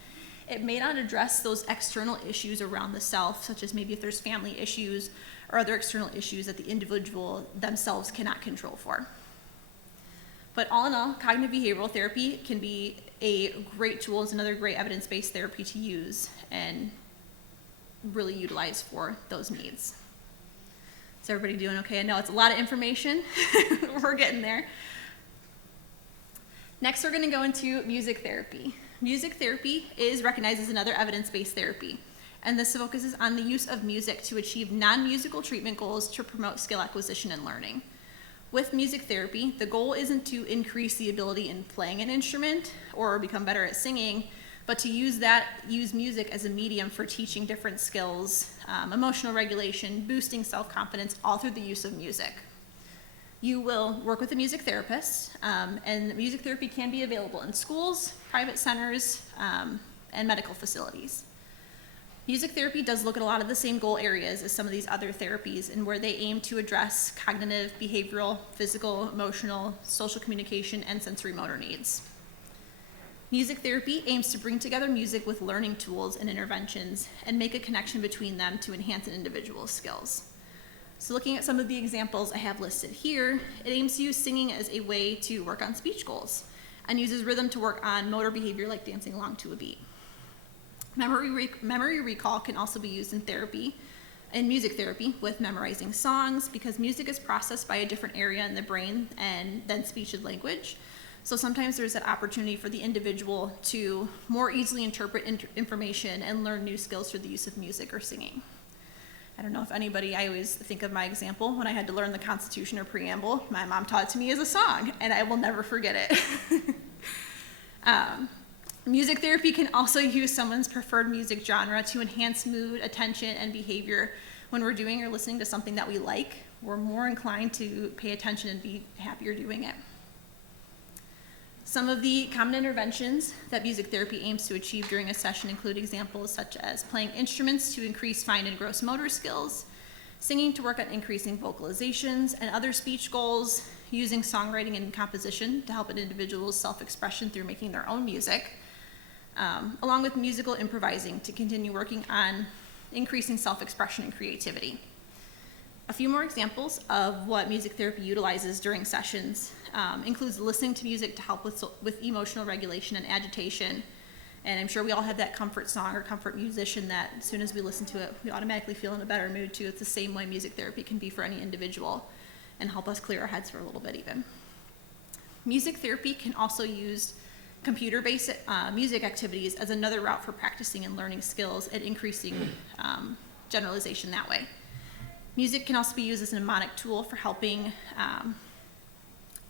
it may not address those external issues around the self, such as maybe if there's family issues or other external issues that the individual themselves cannot control for. But all in all, cognitive behavioral therapy can be a great tool. It's another great evidence-based therapy to use and really utilize for those needs. Is everybody doing okay? I know it's a lot of information. We're getting there. Next, we're going to go into music therapy. Music therapy is recognized as another evidence-based therapy, and this focuses on the use of music to achieve non-musical treatment goals to promote skill acquisition and learning. With music therapy, the goal isn't to increase the ability in playing an instrument or become better at singing, but to use music as a medium for teaching different skills, emotional regulation, boosting self-confidence, all through the use of music. You will work with a music therapist, and music therapy can be available in schools, private centers, and medical facilities. Music therapy does look at a lot of the same goal areas as some of these other therapies, and where they aim to address cognitive, behavioral, physical, emotional, social communication, and sensory motor needs. Music therapy aims to bring together music with learning tools and interventions and make a connection between them to enhance an individual's skills. So looking at some of the examples I have listed here, it aims to use singing as a way to work on speech goals and uses rhythm to work on motor behavior like dancing along to a beat. Memory recall can also be used in music therapy with memorizing songs, because music is processed by a different area in the brain than speech and language. So sometimes there's that opportunity for the individual to more easily interpret information and learn new skills through the use of music or singing. I don't know if anybody, I always think of my example when I had to learn the Constitution or preamble. My mom taught it to me as a song, and I will never forget it. Music therapy can also use someone's preferred music genre to enhance mood, attention, and behavior. When we're doing or listening to something that we like, we're more inclined to pay attention and be happier doing it. Some of the common interventions that music therapy aims to achieve during a session include examples such as playing instruments to increase fine and gross motor skills, singing to work on increasing vocalizations and other speech goals, using songwriting and composition to help an individual's self-expression through making their own music, along with musical improvising to continue working on increasing self-expression and creativity. A few more examples of what music therapy utilizes during sessions includes listening to music to help with emotional regulation and agitation. And I'm sure we all have that comfort song or comfort musician that as soon as we listen to it, we automatically feel in a better mood too. It's the same way music therapy can be for any individual and help us clear our heads for a little bit even. Music therapy can also use computer-based music activities as another route for practicing and learning skills and increasing generalization that way. Music can also be used as a mnemonic tool for helping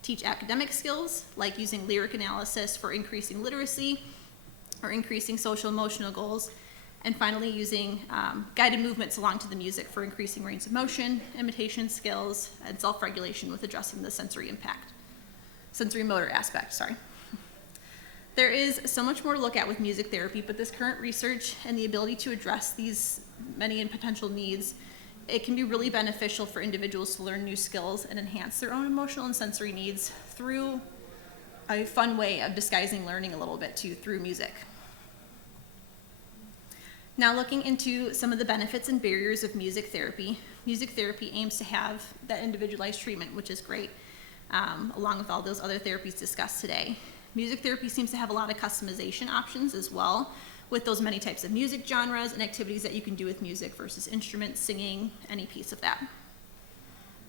teach academic skills, like using lyric analysis for increasing literacy or increasing social emotional goals, and finally using guided movements along to the music for increasing range of motion, imitation skills, and self-regulation with addressing the sensory motor aspect, sorry. There is so much more to look at with music therapy, but this current research and the ability to address these many and potential needs, it can be really beneficial for individuals to learn new skills and enhance their own emotional and sensory needs through a fun way of disguising learning a little bit too, through music. Now looking into some of the benefits and barriers of music therapy aims to have that individualized treatment, which is great, along with all those other therapies discussed today. Music therapy seems to have a lot of customization options as well, with those many types of music genres and activities that you can do with music versus instruments, singing, any piece of that.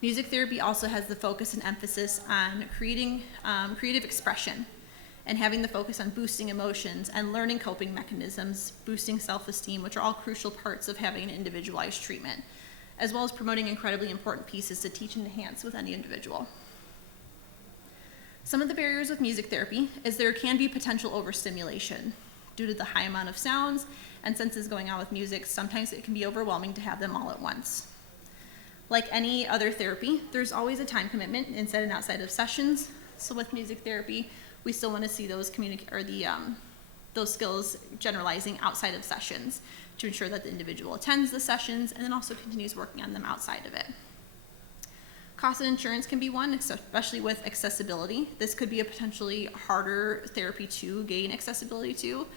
Music therapy also has the focus and emphasis on creating creative expression and having the focus on boosting emotions and learning coping mechanisms, boosting self-esteem, which are all crucial parts of having an individualized treatment, as well as promoting incredibly important pieces to teach and enhance with any individual. Some of the barriers with music therapy is there can be potential overstimulation. Due to the high amount of sounds and senses going on with music, sometimes it can be overwhelming to have them all at once. Like any other therapy, there's always a time commitment inside and outside of sessions. So with music therapy, we still want to see those those skills generalizing outside of sessions to ensure that the individual attends the sessions and then also continues working on them outside of it. Cost and insurance can be one, especially with accessibility. This could be a potentially harder therapy to gain accessibility to,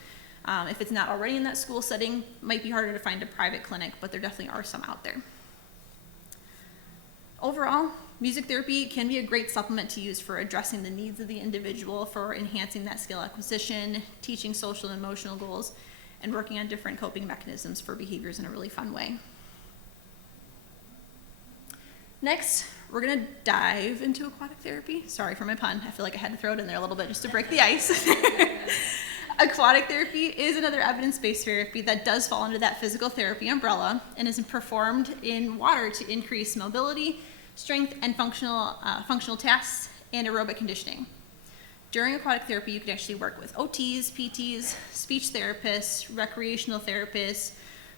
If it's not already in that school setting, it might be harder to find a private clinic, but there definitely are some out there. Overall, music therapy can be a great supplement to use for addressing the needs of the individual, for enhancing that skill acquisition, teaching social and emotional goals, and working on different coping mechanisms for behaviors in a really fun way. Next, we're gonna dive into aquatic therapy. Sorry for my pun. I feel like I had to throw it in there a little bit just to break the ice. Aquatic therapy is another evidence-based therapy that does fall under that physical therapy umbrella and is performed in water to increase mobility, strength, and functional tasks and aerobic conditioning. During aquatic therapy, you can actually work with OTs, PTs, speech therapists, recreational therapists,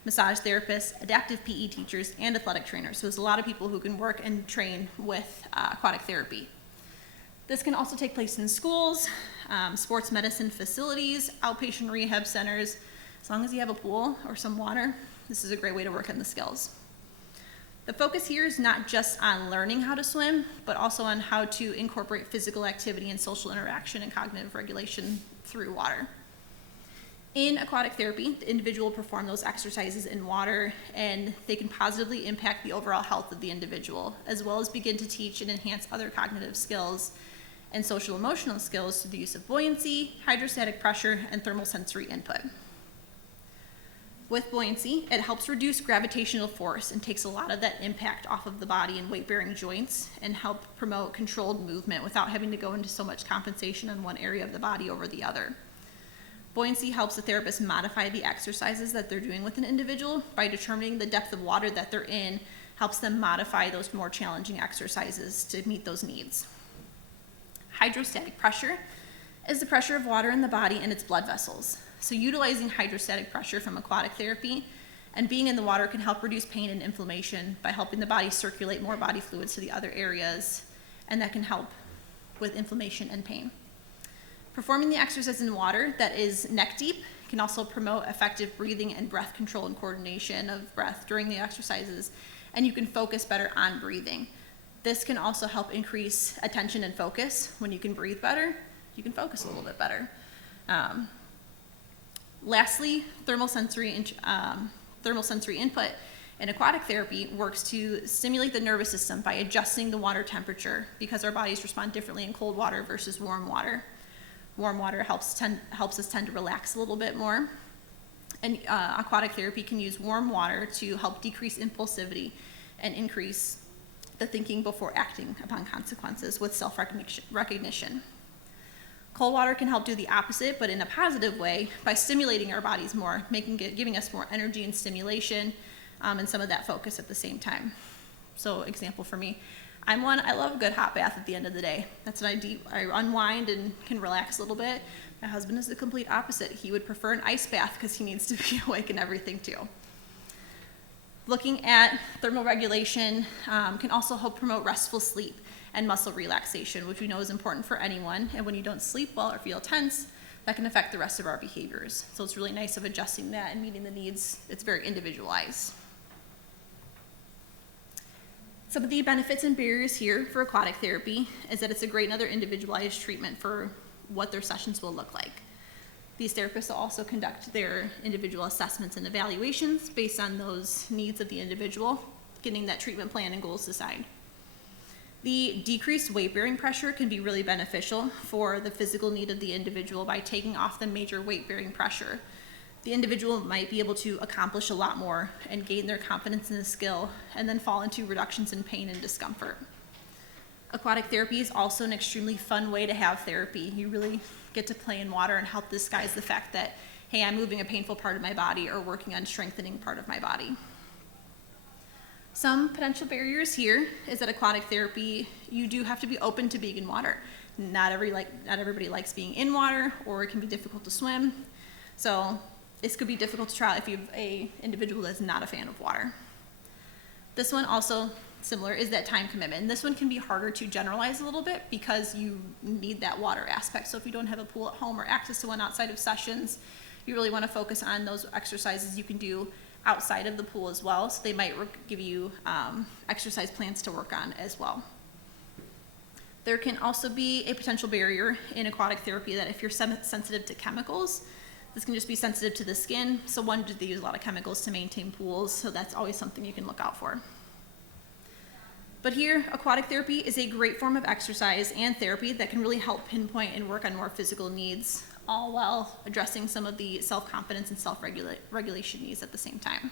massage therapists, adaptive PE teachers, and athletic trainers. So there's a lot of people who can work and train with aquatic therapy. This can also take place in schools, sports medicine facilities, outpatient rehab centers. As long as you have a pool or some water, this is a great way to work on the skills. The focus here is not just on learning how to swim, but also on how to incorporate physical activity and social interaction and cognitive regulation through water. In aquatic therapy, the individual will perform those exercises in water, and they can positively impact the overall health of the individual, as well as begin to teach and enhance other cognitive skills and social emotional skills through the use of buoyancy, hydrostatic pressure, and thermal sensory input. With buoyancy, it helps reduce gravitational force and takes a lot of that impact off of the body and weight-bearing joints and help promote controlled movement without having to go into so much compensation on one area of the body over the other. Buoyancy helps the therapist modify the exercises that they're doing with an individual by determining the depth of water that they're in, helps them modify those more challenging exercises to meet those needs. Hydrostatic pressure is the pressure of water in the body and its blood vessels. So utilizing hydrostatic pressure from aquatic therapy and being in the water can help reduce pain and inflammation by helping the body circulate more body fluids to the other areas, and that can help with inflammation and pain. Performing the exercise in water that is neck deep can also promote effective breathing and breath control and coordination of breath during the exercises, and you can focus better on breathing. This can also help increase attention and focus. When you can breathe better, you can focus a little bit better. Lastly, thermal sensory input in aquatic therapy works to stimulate the nervous system by adjusting the water temperature, because our bodies respond differently in cold water versus warm water. Warm water helps us tend to relax a little bit more. And aquatic therapy can use warm water to help decrease impulsivity and increase the thinking before acting upon consequences with self-recognition. Cold water can help do the opposite, but in a positive way, by stimulating our bodies more, giving us more energy and stimulation, and some of that focus at the same time. So, example for me, I love a good hot bath at the end of the day. That's when I unwind and can relax a little bit. My husband is the complete opposite. He would prefer an ice bath because he needs to be awake and everything too. Looking at thermal regulation can also help promote restful sleep and muscle relaxation, which we know is important for anyone. And when you don't sleep well or feel tense, that can affect the rest of our behaviors. So it's really nice of adjusting that and meeting the needs. It's very individualized. Some of the benefits and barriers here for aquatic therapy is that it's a great another individualized treatment for what their sessions will look like. These therapists will also conduct their individual assessments and evaluations based on those needs of the individual, getting that treatment plan and goals decided. The decreased weight-bearing pressure can be really beneficial for the physical need of the individual by taking off the major weight-bearing pressure. The individual might be able to accomplish a lot more and gain their confidence in the skill, and then fall into reductions in pain and discomfort. Aquatic therapy is also an extremely fun way to have therapy. You really get to play in water and help disguise the fact that, hey, I'm moving a painful part of my body or working on strengthening part of my body. Some potential barriers here is that aquatic therapy, you do have to be open to being in water. Not everybody likes being in water, or it can be difficult to swim. So this could be difficult to try if you have an individual that's not a fan of water. This one also similar is that time commitment. And this one can be harder to generalize a little bit because you need that water aspect. So if you don't have a pool at home or access to one outside of sessions, you really want to focus on those exercises you can do outside of the pool as well. So they might give you exercise plans to work on as well. There can also be a potential barrier in aquatic therapy that if you're sensitive to chemicals, This can just be sensitive to the skin. So one, they use a lot of chemicals to maintain pools, so that's always something you can look out for. But here, aquatic therapy is a great form of exercise and therapy that can really help pinpoint and work on more physical needs, all while addressing some of the self-confidence and self-regulation needs at the same time.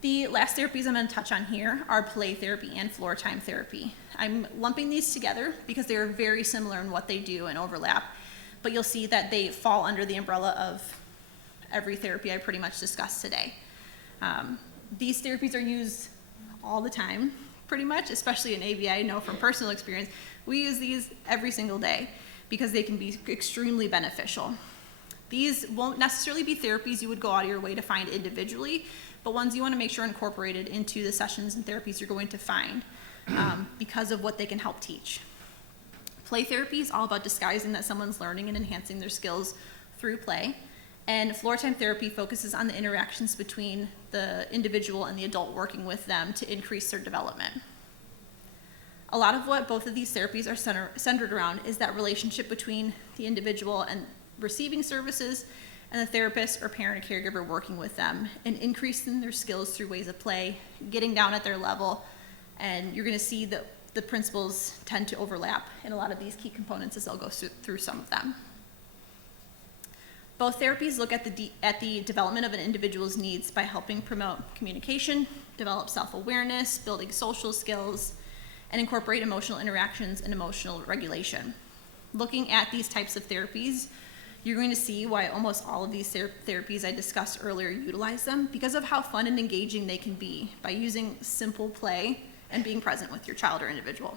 The last therapies I'm going to touch on here are play therapy and floor time therapy. I'm lumping these together because they are very similar in what they do and overlap, but you'll see that they fall under the umbrella of every therapy I pretty much discussed today. These therapies are used all the time, pretty much, especially in ABA. I know from personal experience, we use these every single day because they can be extremely beneficial. These won't necessarily be therapies you would go out of your way to find individually, but ones you want to make sure incorporated into the sessions and therapies you're going to find because of what they can help teach. Play therapy is all about disguising that someone's learning and enhancing their skills through play. And floor time therapy focuses on the interactions between the individual and the adult working with them to increase their development. A lot of what both of these therapies are centered around is that relationship between the individual and receiving services and the therapist or parent or caregiver working with them, and increasing their skills through ways of play, getting down at their level, and you're going to see that the principles tend to overlap in a lot of these key components as I'll go through some of them. Both therapies look at the development of an individual's needs by helping promote communication, develop self-awareness, building social skills, and incorporate emotional interactions and emotional regulation. Looking at these types of therapies, you're going to see why almost all of these therapies I discussed earlier utilize them because of how fun and engaging they can be by using simple play and being present with your child or individual.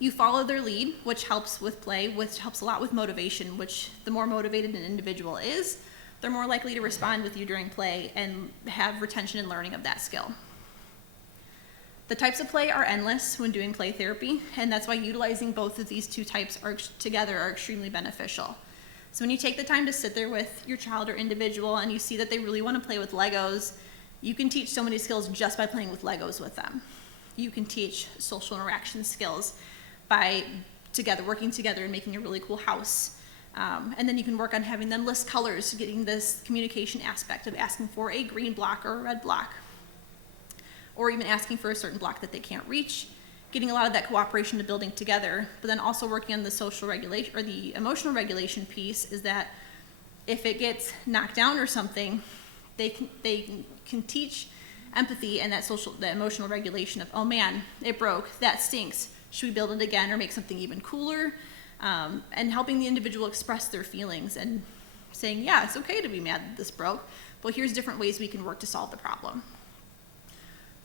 You follow their lead, which helps with play, which helps a lot with motivation, which the more motivated an individual is, they're more likely to respond with you during play and have retention and learning of that skill. The types of play are endless when doing play therapy, and that's why utilizing both of these two types together are extremely beneficial. So when you take the time to sit there with your child or individual and you see that they really want to play with Legos, you can teach so many skills just by playing with Legos with them. You can teach social interaction skills by working together and making a really cool house. And then you can work on having them list colors, getting this communication aspect of asking for a green block or a red block, or even asking for a certain block that they can't reach, getting a lot of that cooperation to building together, but then also working on the social regulation or the emotional regulation piece is that if it gets knocked down or something, they can teach empathy and the emotional regulation of, oh man, it broke, that stinks. Should we build it again or make something even cooler? And helping the individual express their feelings and saying, yeah, it's okay to be mad that this broke, but here's different ways we can work to solve the problem.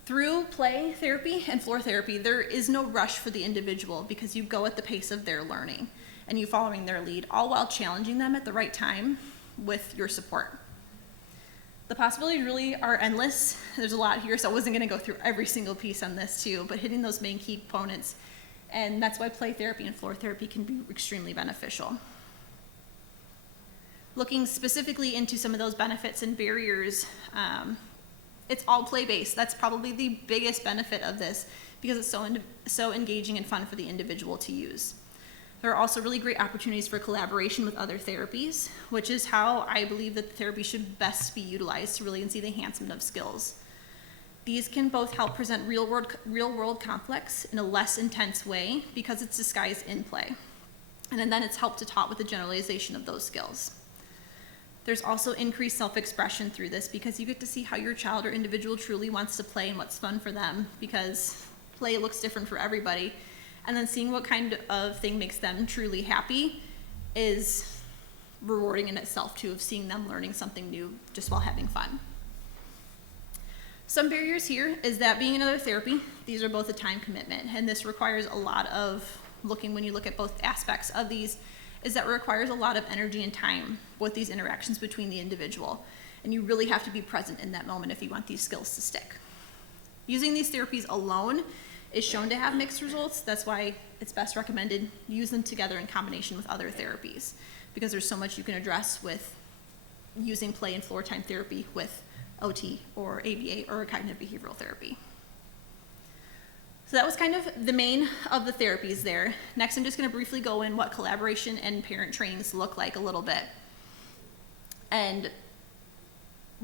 Through play therapy and floor therapy, there is no rush for the individual because you go at the pace of their learning and you following their lead, all while challenging them at the right time with your support. The possibilities really are endless. There's a lot here, so I wasn't going to go through every single piece on this too, but hitting those main key components. And that's why play therapy and floor therapy can be extremely beneficial. Looking specifically into some of those benefits and barriers, it's all play-based. That's probably the biggest benefit of this because it's so engaging and fun for the individual to use. There are also really great opportunities for collaboration with other therapies, which is how I believe that the therapy should best be utilized to really see the enhancement of skills. These can both help present real-world conflicts in a less intense way because it's disguised in play. And then it's helped to taught with the generalization of those skills. There's also increased self-expression through this because you get to see how your child or individual truly wants to play and what's fun for them because play looks different for everybody. And then seeing what kind of thing makes them truly happy is rewarding in itself too, of seeing them learning something new just while having fun. Some barriers here is that being another therapy, these are both a time commitment, and this requires a lot of looking when you look at both aspects of these, is that it requires a lot of energy and time with these interactions between the individual. And you really have to be present in that moment if you want these skills to stick. Using these therapies alone is shown to have mixed results. That's why it's best recommended use them together in combination with other therapies because there's so much you can address with using play and floor time therapy with OT or ABA or cognitive behavioral therapy. So that was kind of the main of the therapies there. Next, I'm just going to briefly go in what collaboration and parent trainings look like a little bit. And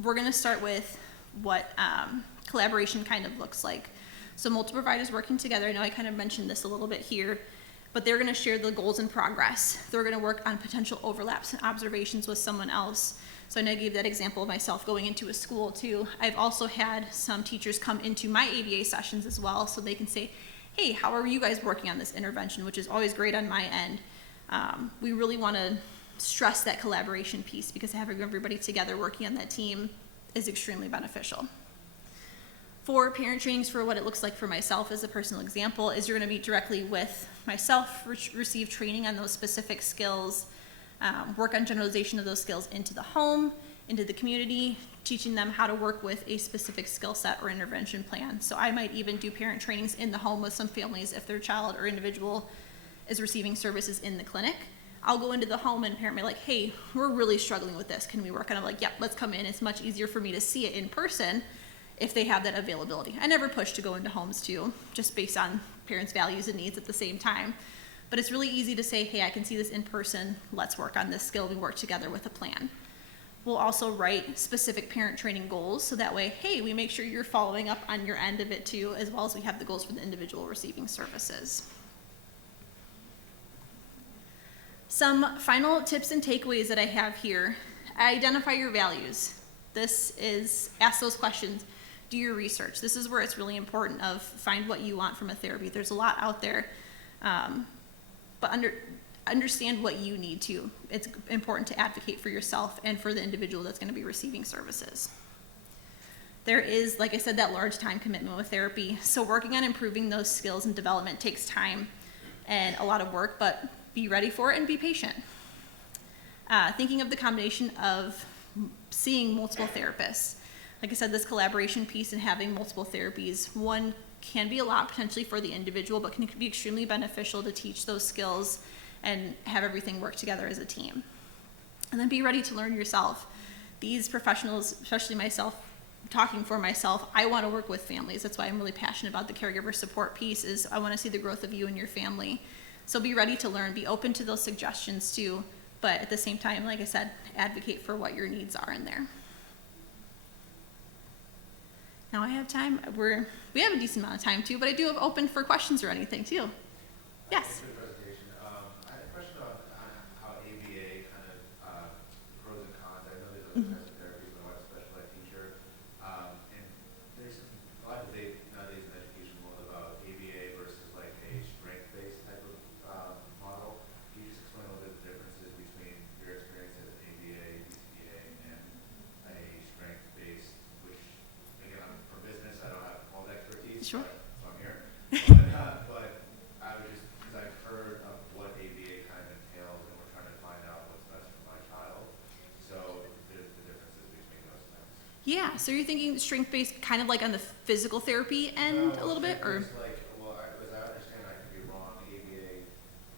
we're going to start with what collaboration kind of looks like. So multiple providers working together. I know I kind of mentioned this a little bit here, but they're going to share the goals and progress. They're going to work on potential overlaps and observations with someone else. So I know I gave that example of myself going into a school too. I've also had some teachers come into my ABA sessions as well, so they can say, hey, how are you guys working on this intervention, which is always great on my end. We really want to stress that collaboration piece because having everybody together working on that team is extremely beneficial. For parent trainings, for what it looks like for myself as a personal example, is you're going to meet directly with myself, receive training on those specific skills, work on generalization of those skills into the home, into the community, teaching them how to work with a specific skill set or intervention plan. So I might even do parent trainings in the home with some families if their child or individual is receiving services in the clinic. I'll go into the home and parent may like, hey, we're really struggling with this. Can we work on it? Like, yep, let's come in. It's much easier for me to see it in person if they have that availability. I never push to go into homes too, just based on parents' values and needs at the same time. But it's really easy to say, hey, I can see this in person. Let's work on this skill. We work together with a plan. We'll also write specific parent training goals. So that way, hey, we make sure you're following up on your end of it too, as well as we have the goals for the individual receiving services. Some final tips and takeaways that I have here. Identify your values. This is, ask those questions. Do your research. This is where it's really important of find what you want from a therapy. There's a lot out there. But understand what you need to. It's important to advocate for yourself and for the individual that's going to be receiving services. There is, like I said, that large time commitment with therapy. So working on improving those skills and development takes time and a lot of work, but be ready for it and be patient. Thinking of the combination of seeing multiple therapists. Like I said, this collaboration piece and having multiple therapies, one can be a lot potentially for the individual, but can be extremely beneficial to teach those skills and have everything work together as a team. And then be ready to learn yourself. These professionals, especially myself, talking for myself, I want to work with families. That's why I'm really passionate about the caregiver support piece, is I want to see the growth of you and your family. So be ready to learn, be open to those suggestions too, but at the same time, like I said, advocate for what your needs are in there. Now I have time. We have a decent amount of time too, but I do have open for questions or anything too. Yes. Good presentation. I had a question on how ABA kind of pros and cons. I know there's other types of therapies. My wife's a special ed teacher, and there's a lot of debate nowadays in the education world about ABA versus like a strength-based type of model. Can you just explain a little bit the differences between your experience as an ABA, BCBA, and a strength-based, which again, I'm from business, I don't have all the expertise. Sure. So I'm here. But I was just, because I've heard of what ABA kind of entails, and we're trying to find out what's best for my child. So there's the differences between those things. Yeah, so you're thinking strength-based kind of like on the physical therapy end a little bit, or? It's like, well, as I understand, I could be wrong. ABA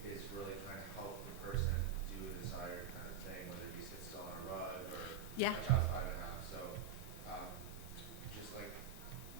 is really trying to help the person do a desired kind of thing, whether it be sit still on a rug or Yeah. my child's 5.5. So just like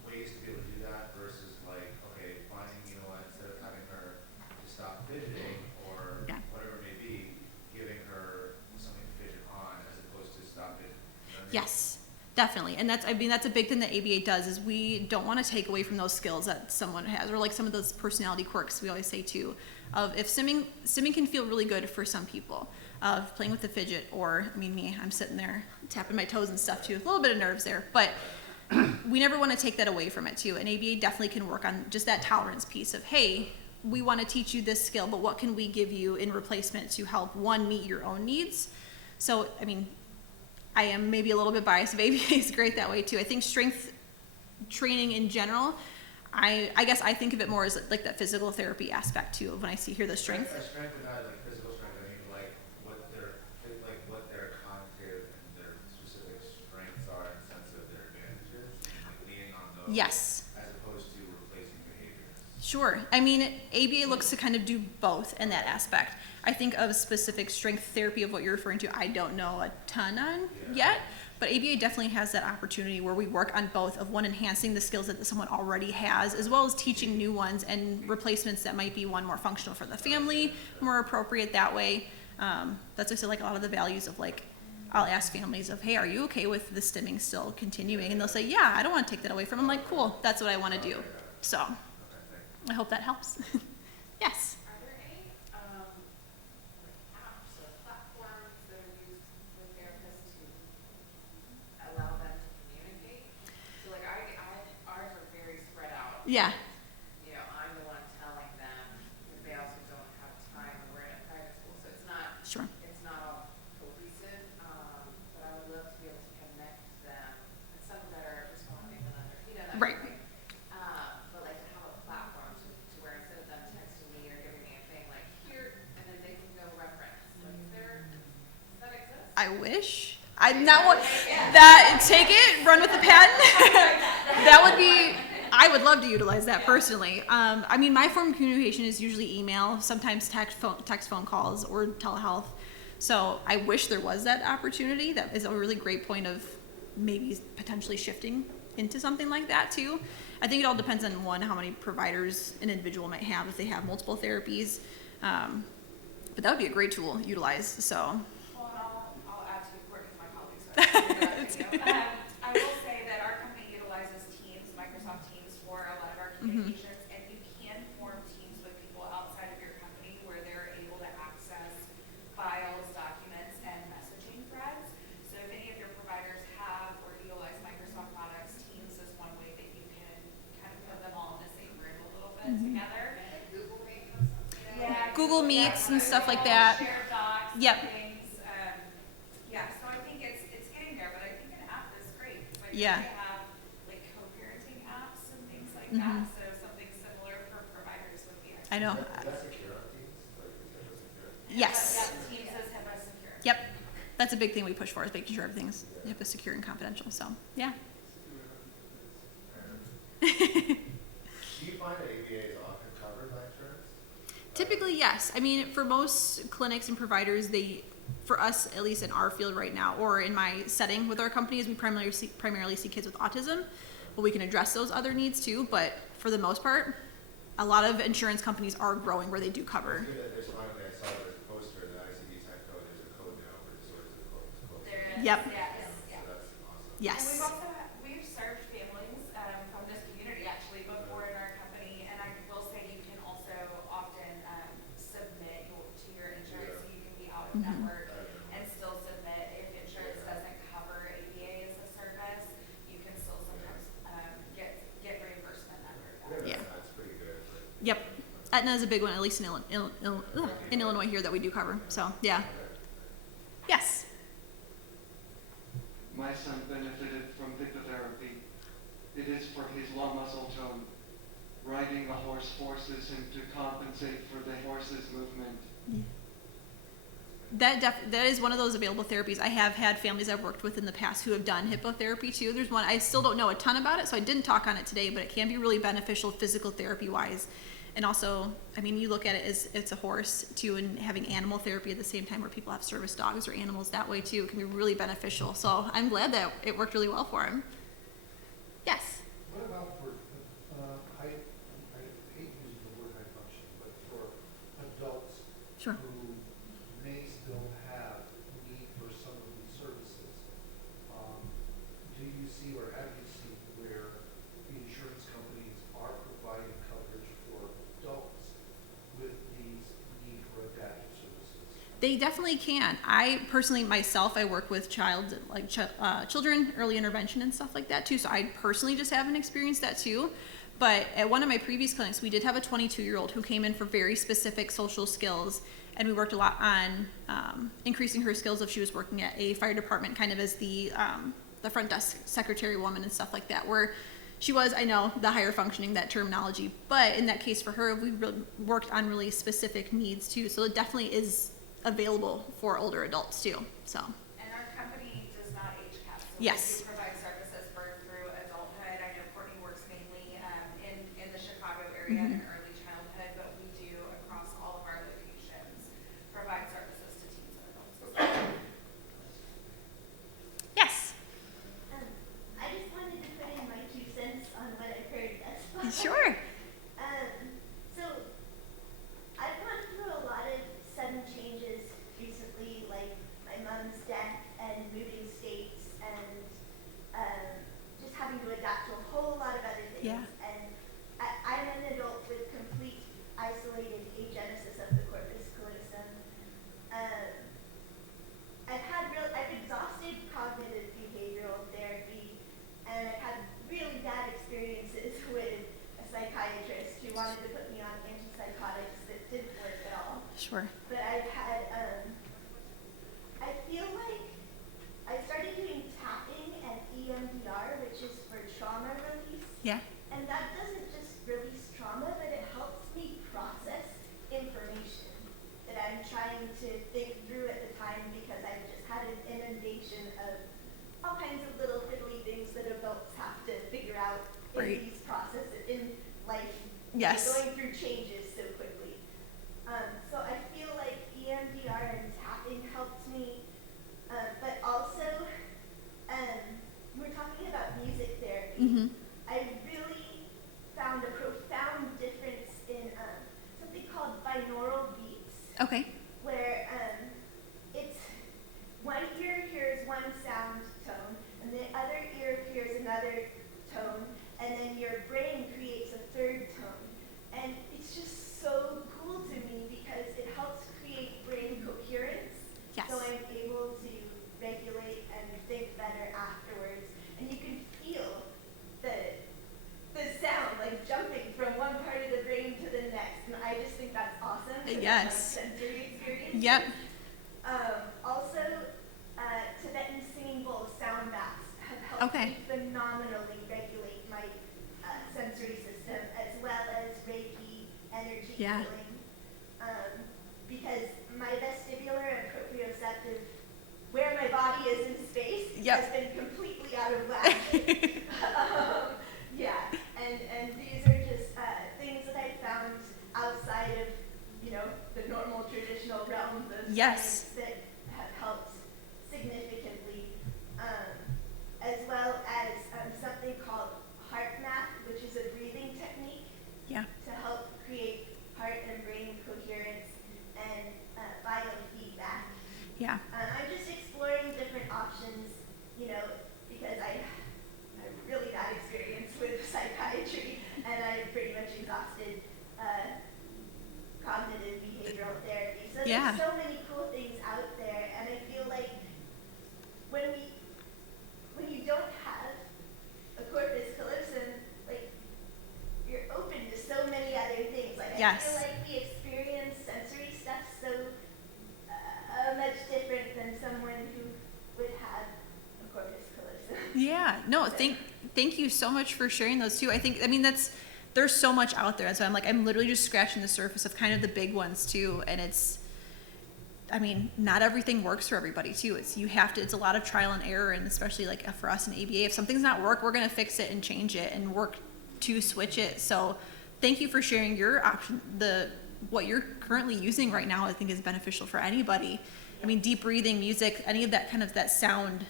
ways to be able to do that versus like, okay, finding, you know what, instead of having her to stop fidgeting or Yeah. whatever it may be, giving her something to fidget on as opposed to stop fidgeting. You know what I mean? Yes, definitely. And that's a big thing that ABA does, is we don't want to take away from those skills that someone has, or like some of those personality quirks we always say too, of if simming can feel really good for some people, of playing with the fidget, or I mean me, I'm sitting there tapping my toes and stuff too, a little bit of nerves there, but we never want to take that away from it too. And ABA definitely can work on just that tolerance piece of, hey, we want to teach you this skill, but what can we give you in replacement to help, one, meet your own needs? So, I mean, I am maybe a little bit biased, but ABA is great that way too. I think strength training in general, I guess I think of it more as like that physical therapy aspect too, of when I see here the strength. Strength and not like physical strength. I mean, like what their cognitive and their specific strengths are in the sense of their advantages, and like leaning on those. Yes. As opposed to replacing behaviors. Sure. I mean, ABA looks to kind of do both in that aspect. I think of specific strength therapy of what you're referring to, I don't know a ton on yet, But ABA definitely has that opportunity where we work on both of one, enhancing the skills that someone already has, as well as teaching new ones and replacements that might be one more functional for the family, more appropriate that way. That's just like a lot of the values of like, I'll ask families of, hey, are you okay with the stimming still continuing? And they'll say, yeah, I don't want to take that away from them. I'm like, cool, that's what I want to do. So I hope that helps. Yes. Are there any apps or platforms that are used with therapists to allow them to communicate? So like ours are very spread out. Yeah. You know, I'm the one telling them because they also don't have time when we're in a private school, so it's not Sure. it's not all cohesive. But I would love to be able to connect them. And some that are responding to another, you know, that Right. kind of thing. But like to have a platform to where instead of them texting me or giving me a thing like here, and then they can go reference. Like, does that exist? I wish. I'm not one that take it, run with the pen. That would be. I would love to utilize that personally. I mean, my form of communication is usually email, sometimes text, phone calls, or telehealth. So I wish there was that opportunity. That is a really great point of maybe potentially shifting into something like that too. I think it all depends on one, how many providers an individual might have if they have multiple therapies. But that would be a great tool to utilize. So. Well, and I'll add to Courtney's my colleague, so I can do that. I will say that our company utilizes Teams, Microsoft Teams, for a lot of our communications, and you can form teams with people outside of your company where they're able to access files, documents, and messaging threads. So if any of your providers have or utilize Microsoft products, Teams is one way that you can kind of put them all in the same room a little bit together. Like Google Meet or something? Yeah, Google Meets and stuff like that. Shared docs, Yep. and things. Yeah, so I think it's getting there, but I think an app is great. Like Yeah. they have like co-parenting apps and things like Mhm. that. So something similar for providers would be I know. Is that secure on Teams? Like, is that secure? Yes. Yeah, Teams is HIPAA secure. Yep. That's a big thing we push for, is making sure everything's HIPAA secure and confidential. So yeah. Do you find that ABA is often covered by insurance? Typically, yes. I mean, for most clinics and providers, for us, at least in our field right now, or in my setting with our companies, we primarily see kids with autism, but we can address those other needs too. But for the most part, a lot of insurance companies are growing where they do cover. It's good that there's finally, I saw there's a poster, the ICD type code, there's a code now for disorders of the code. There is. Yep. Yes. So Yeah. that's awesome. Yes. And we've served families from this community actually before in our company, and I will say you can also often submit to your insurance, so you can be out of network and still submit. If insurance doesn't cover ABA as a service, you can still sometimes get reimbursement under that. Yeah. That's pretty good. Yep. Aetna is a big one, at least in Illinois here, that we do cover. So yeah. Yes. My son benefited from hippotherapy. It is for his low muscle tone. Riding a horse forces him to compensate for the horse's movement. That is one of those available therapies. I have had families I've worked with in the past who have done hippotherapy too. There's one, I still don't know a ton about it, so I didn't talk on it today, but it can be really beneficial physical therapy wise. And also, I mean, you look at it as it's a horse too, and having animal therapy at the same time where people have service dogs or animals that way too can be really beneficial. So I'm glad that it worked really well for him. Yes. What about for, I hate using the word high function, but for adults Sure. who may still have need for some of these services, do you see or have you seen where the insurance companies are providing coverage for adults with these need for adaptive services? They definitely can. I personally, myself, I work with children, early intervention and stuff like that too. So I personally just haven't experienced that too. But at one of my previous clinics, we did have a 22-year-old who came in for very specific social skills, and we worked a lot on increasing her skills if she was working at a fire department, kind of as the front desk secretary woman and stuff like that, where she was, I know, the higher functioning, that terminology. But in that case for her, we worked on really specific needs too. So it definitely is available for older adults too. So And our company does not age cap. So Yes. we do provide services through adulthood. I know Courtney works mainly in the Chicago area and early childhood, but we do across all of our locations provide services to teens and adults as well. yes. agenesis of the corpus callosum. I've exhausted cognitive behavioral therapy, and I've had really bad experiences with a psychiatrist who wanted to put me on antipsychotics that didn't work at all. Sure. But I've had, I feel like I started doing tapping and EMDR, which is for trauma release. Yeah. And that doesn't just release trauma, but it helps me process information that I'm trying to think through at the time, because I've just had an inundation of all kinds of little fiddly things that adults have to figure out in Right. these processes in life. Yes. Going through changes so quickly. So I feel like EMDR and tapping helped me, but also we're talking about music therapy. Mm-hmm. I really found a profound difference in something called binaural beats, Okay. where it's one ear hears one sound tone, and the other ear hears another tone, and then your brain creates a third tone. And it's just so cool to me because it helps create brain coherence. Yes. So I'm able to regulate and think better afterwards. And you can feel the sound like jumping from one part of the brain to the next. And I just think that's awesome. Yes. Like sensory experience. Yep. Also, Tibetan singing bowl sound baths have helped Okay. me phenomenally regulate my sensory system, as well as Reiki, energy Yeah. healing. Because my vestibular and proprioceptive, where my body is in space, Yep. has been completely out of whack. Yeah, and these are just things that I found outside of, the normal traditional realms of Yes. science that have helped significantly, as well as something called heart math, which is a breathing technique Yeah. to help create heart and brain coherence and biofeedback. Yeah. I'm just exploring different options, because I have really bad experience with psychiatry, and I've pretty much exhausted cognitive behavioral therapy. So Yeah. there's so many cool things out there, and I feel like when you don't have a corpus callosum, like, you're open to so many other things. Like, I Yes. feel like we experience sensory stuff so much different than someone who would have a corpus callosum. Yeah. No, thank you so much for sharing those too. There's so much out there. So I'm literally just scratching the surface of kind of the big ones too. And not everything works for everybody too. It's a lot of trial and error, and especially for us in ABA, if something's not work, we're going to fix it and change it and work to switch it. So thank you for sharing your option. What you're currently using right now, I think, is beneficial for anybody. Deep breathing, music, any of that that sound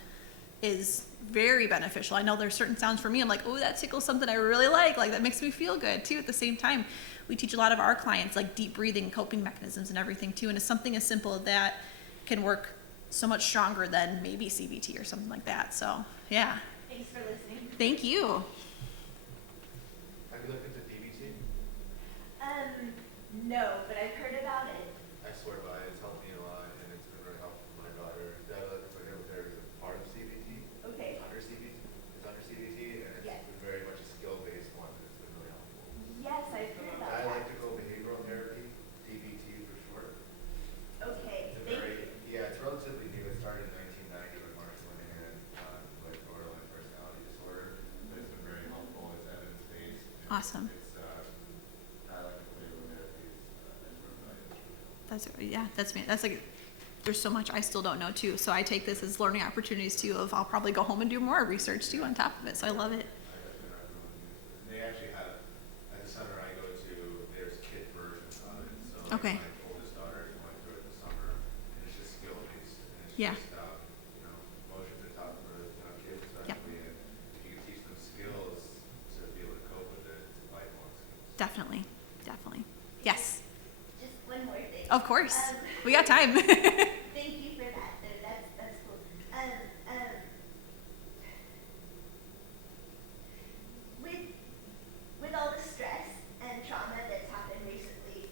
is very beneficial. I know there's certain sounds for me, I'm like, oh, that tickles something I really like that makes me feel good too. At the same time, we teach a lot of our clients deep breathing, coping mechanisms and everything too, and it's something as simple as that can work so much stronger than maybe CBT or something like that. So yeah, Thanks for listening. thank you. Have you looked into DBT? No, but I've heard about it. I swear by it. It's helped me a lot, and it's been very helpful for my daughter. There is a part of CBT. Okay. Under CBT. It's under CBT, and it's Yes. been very much a skill-based one. It's been really helpful. Yes, I've heard about I that. like to go behavioral therapy, DBT for short. Okay, It's a thank very, you. it's relatively new. It started in 1990 when Mark Linehan, borderline personality disorder, but it's been very helpful. It's evidence-based. and Awesome. It's, I like the behavioral therapy. I swear by it. That's there's so much I still don't know too. So I take this as learning opportunities too. I'll probably go home and do more research too on top of it. So I love it. They actually have, at the center I go to, there's kid versions of it. So Okay. my oldest daughter is going through it this summer, and it's just skill based. And it's Yeah. just, motions are taught for kids especially. And if you can teach them skills to be able to cope with it, it's lifelong skills. Definitely. Yes. Just one more thing. Of course. We got time. Thank you for that. That's cool. With all the stress and trauma that's happened recently,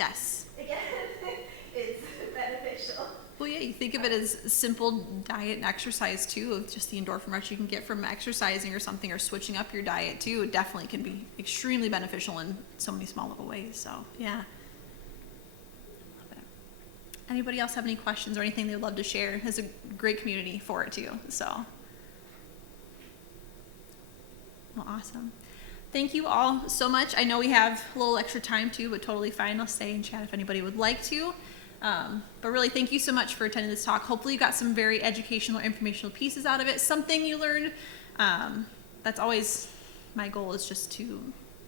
Yes. again, is beneficial. Well, yeah, you think of it as simple diet and exercise too, of just the endorphin rush you can get from exercising or something, or switching up your diet too. It definitely can be extremely beneficial in so many small little ways. So, yeah. Love it. Anybody else have any questions or anything they'd love to share? There's a great community for it too. So, well, awesome. Thank you all so much. I know we have a little extra time too, but totally fine. I'll stay and chat if anybody would like to. But really, thank you so much for attending this talk. Hopefully you got some very educational, informational pieces out of it, something you learned. That's always my goal, is just to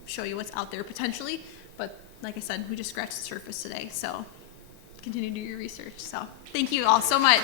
show you what's out there potentially. But like I said, we just scratched the surface today. So continue to do your research. So thank you all so much.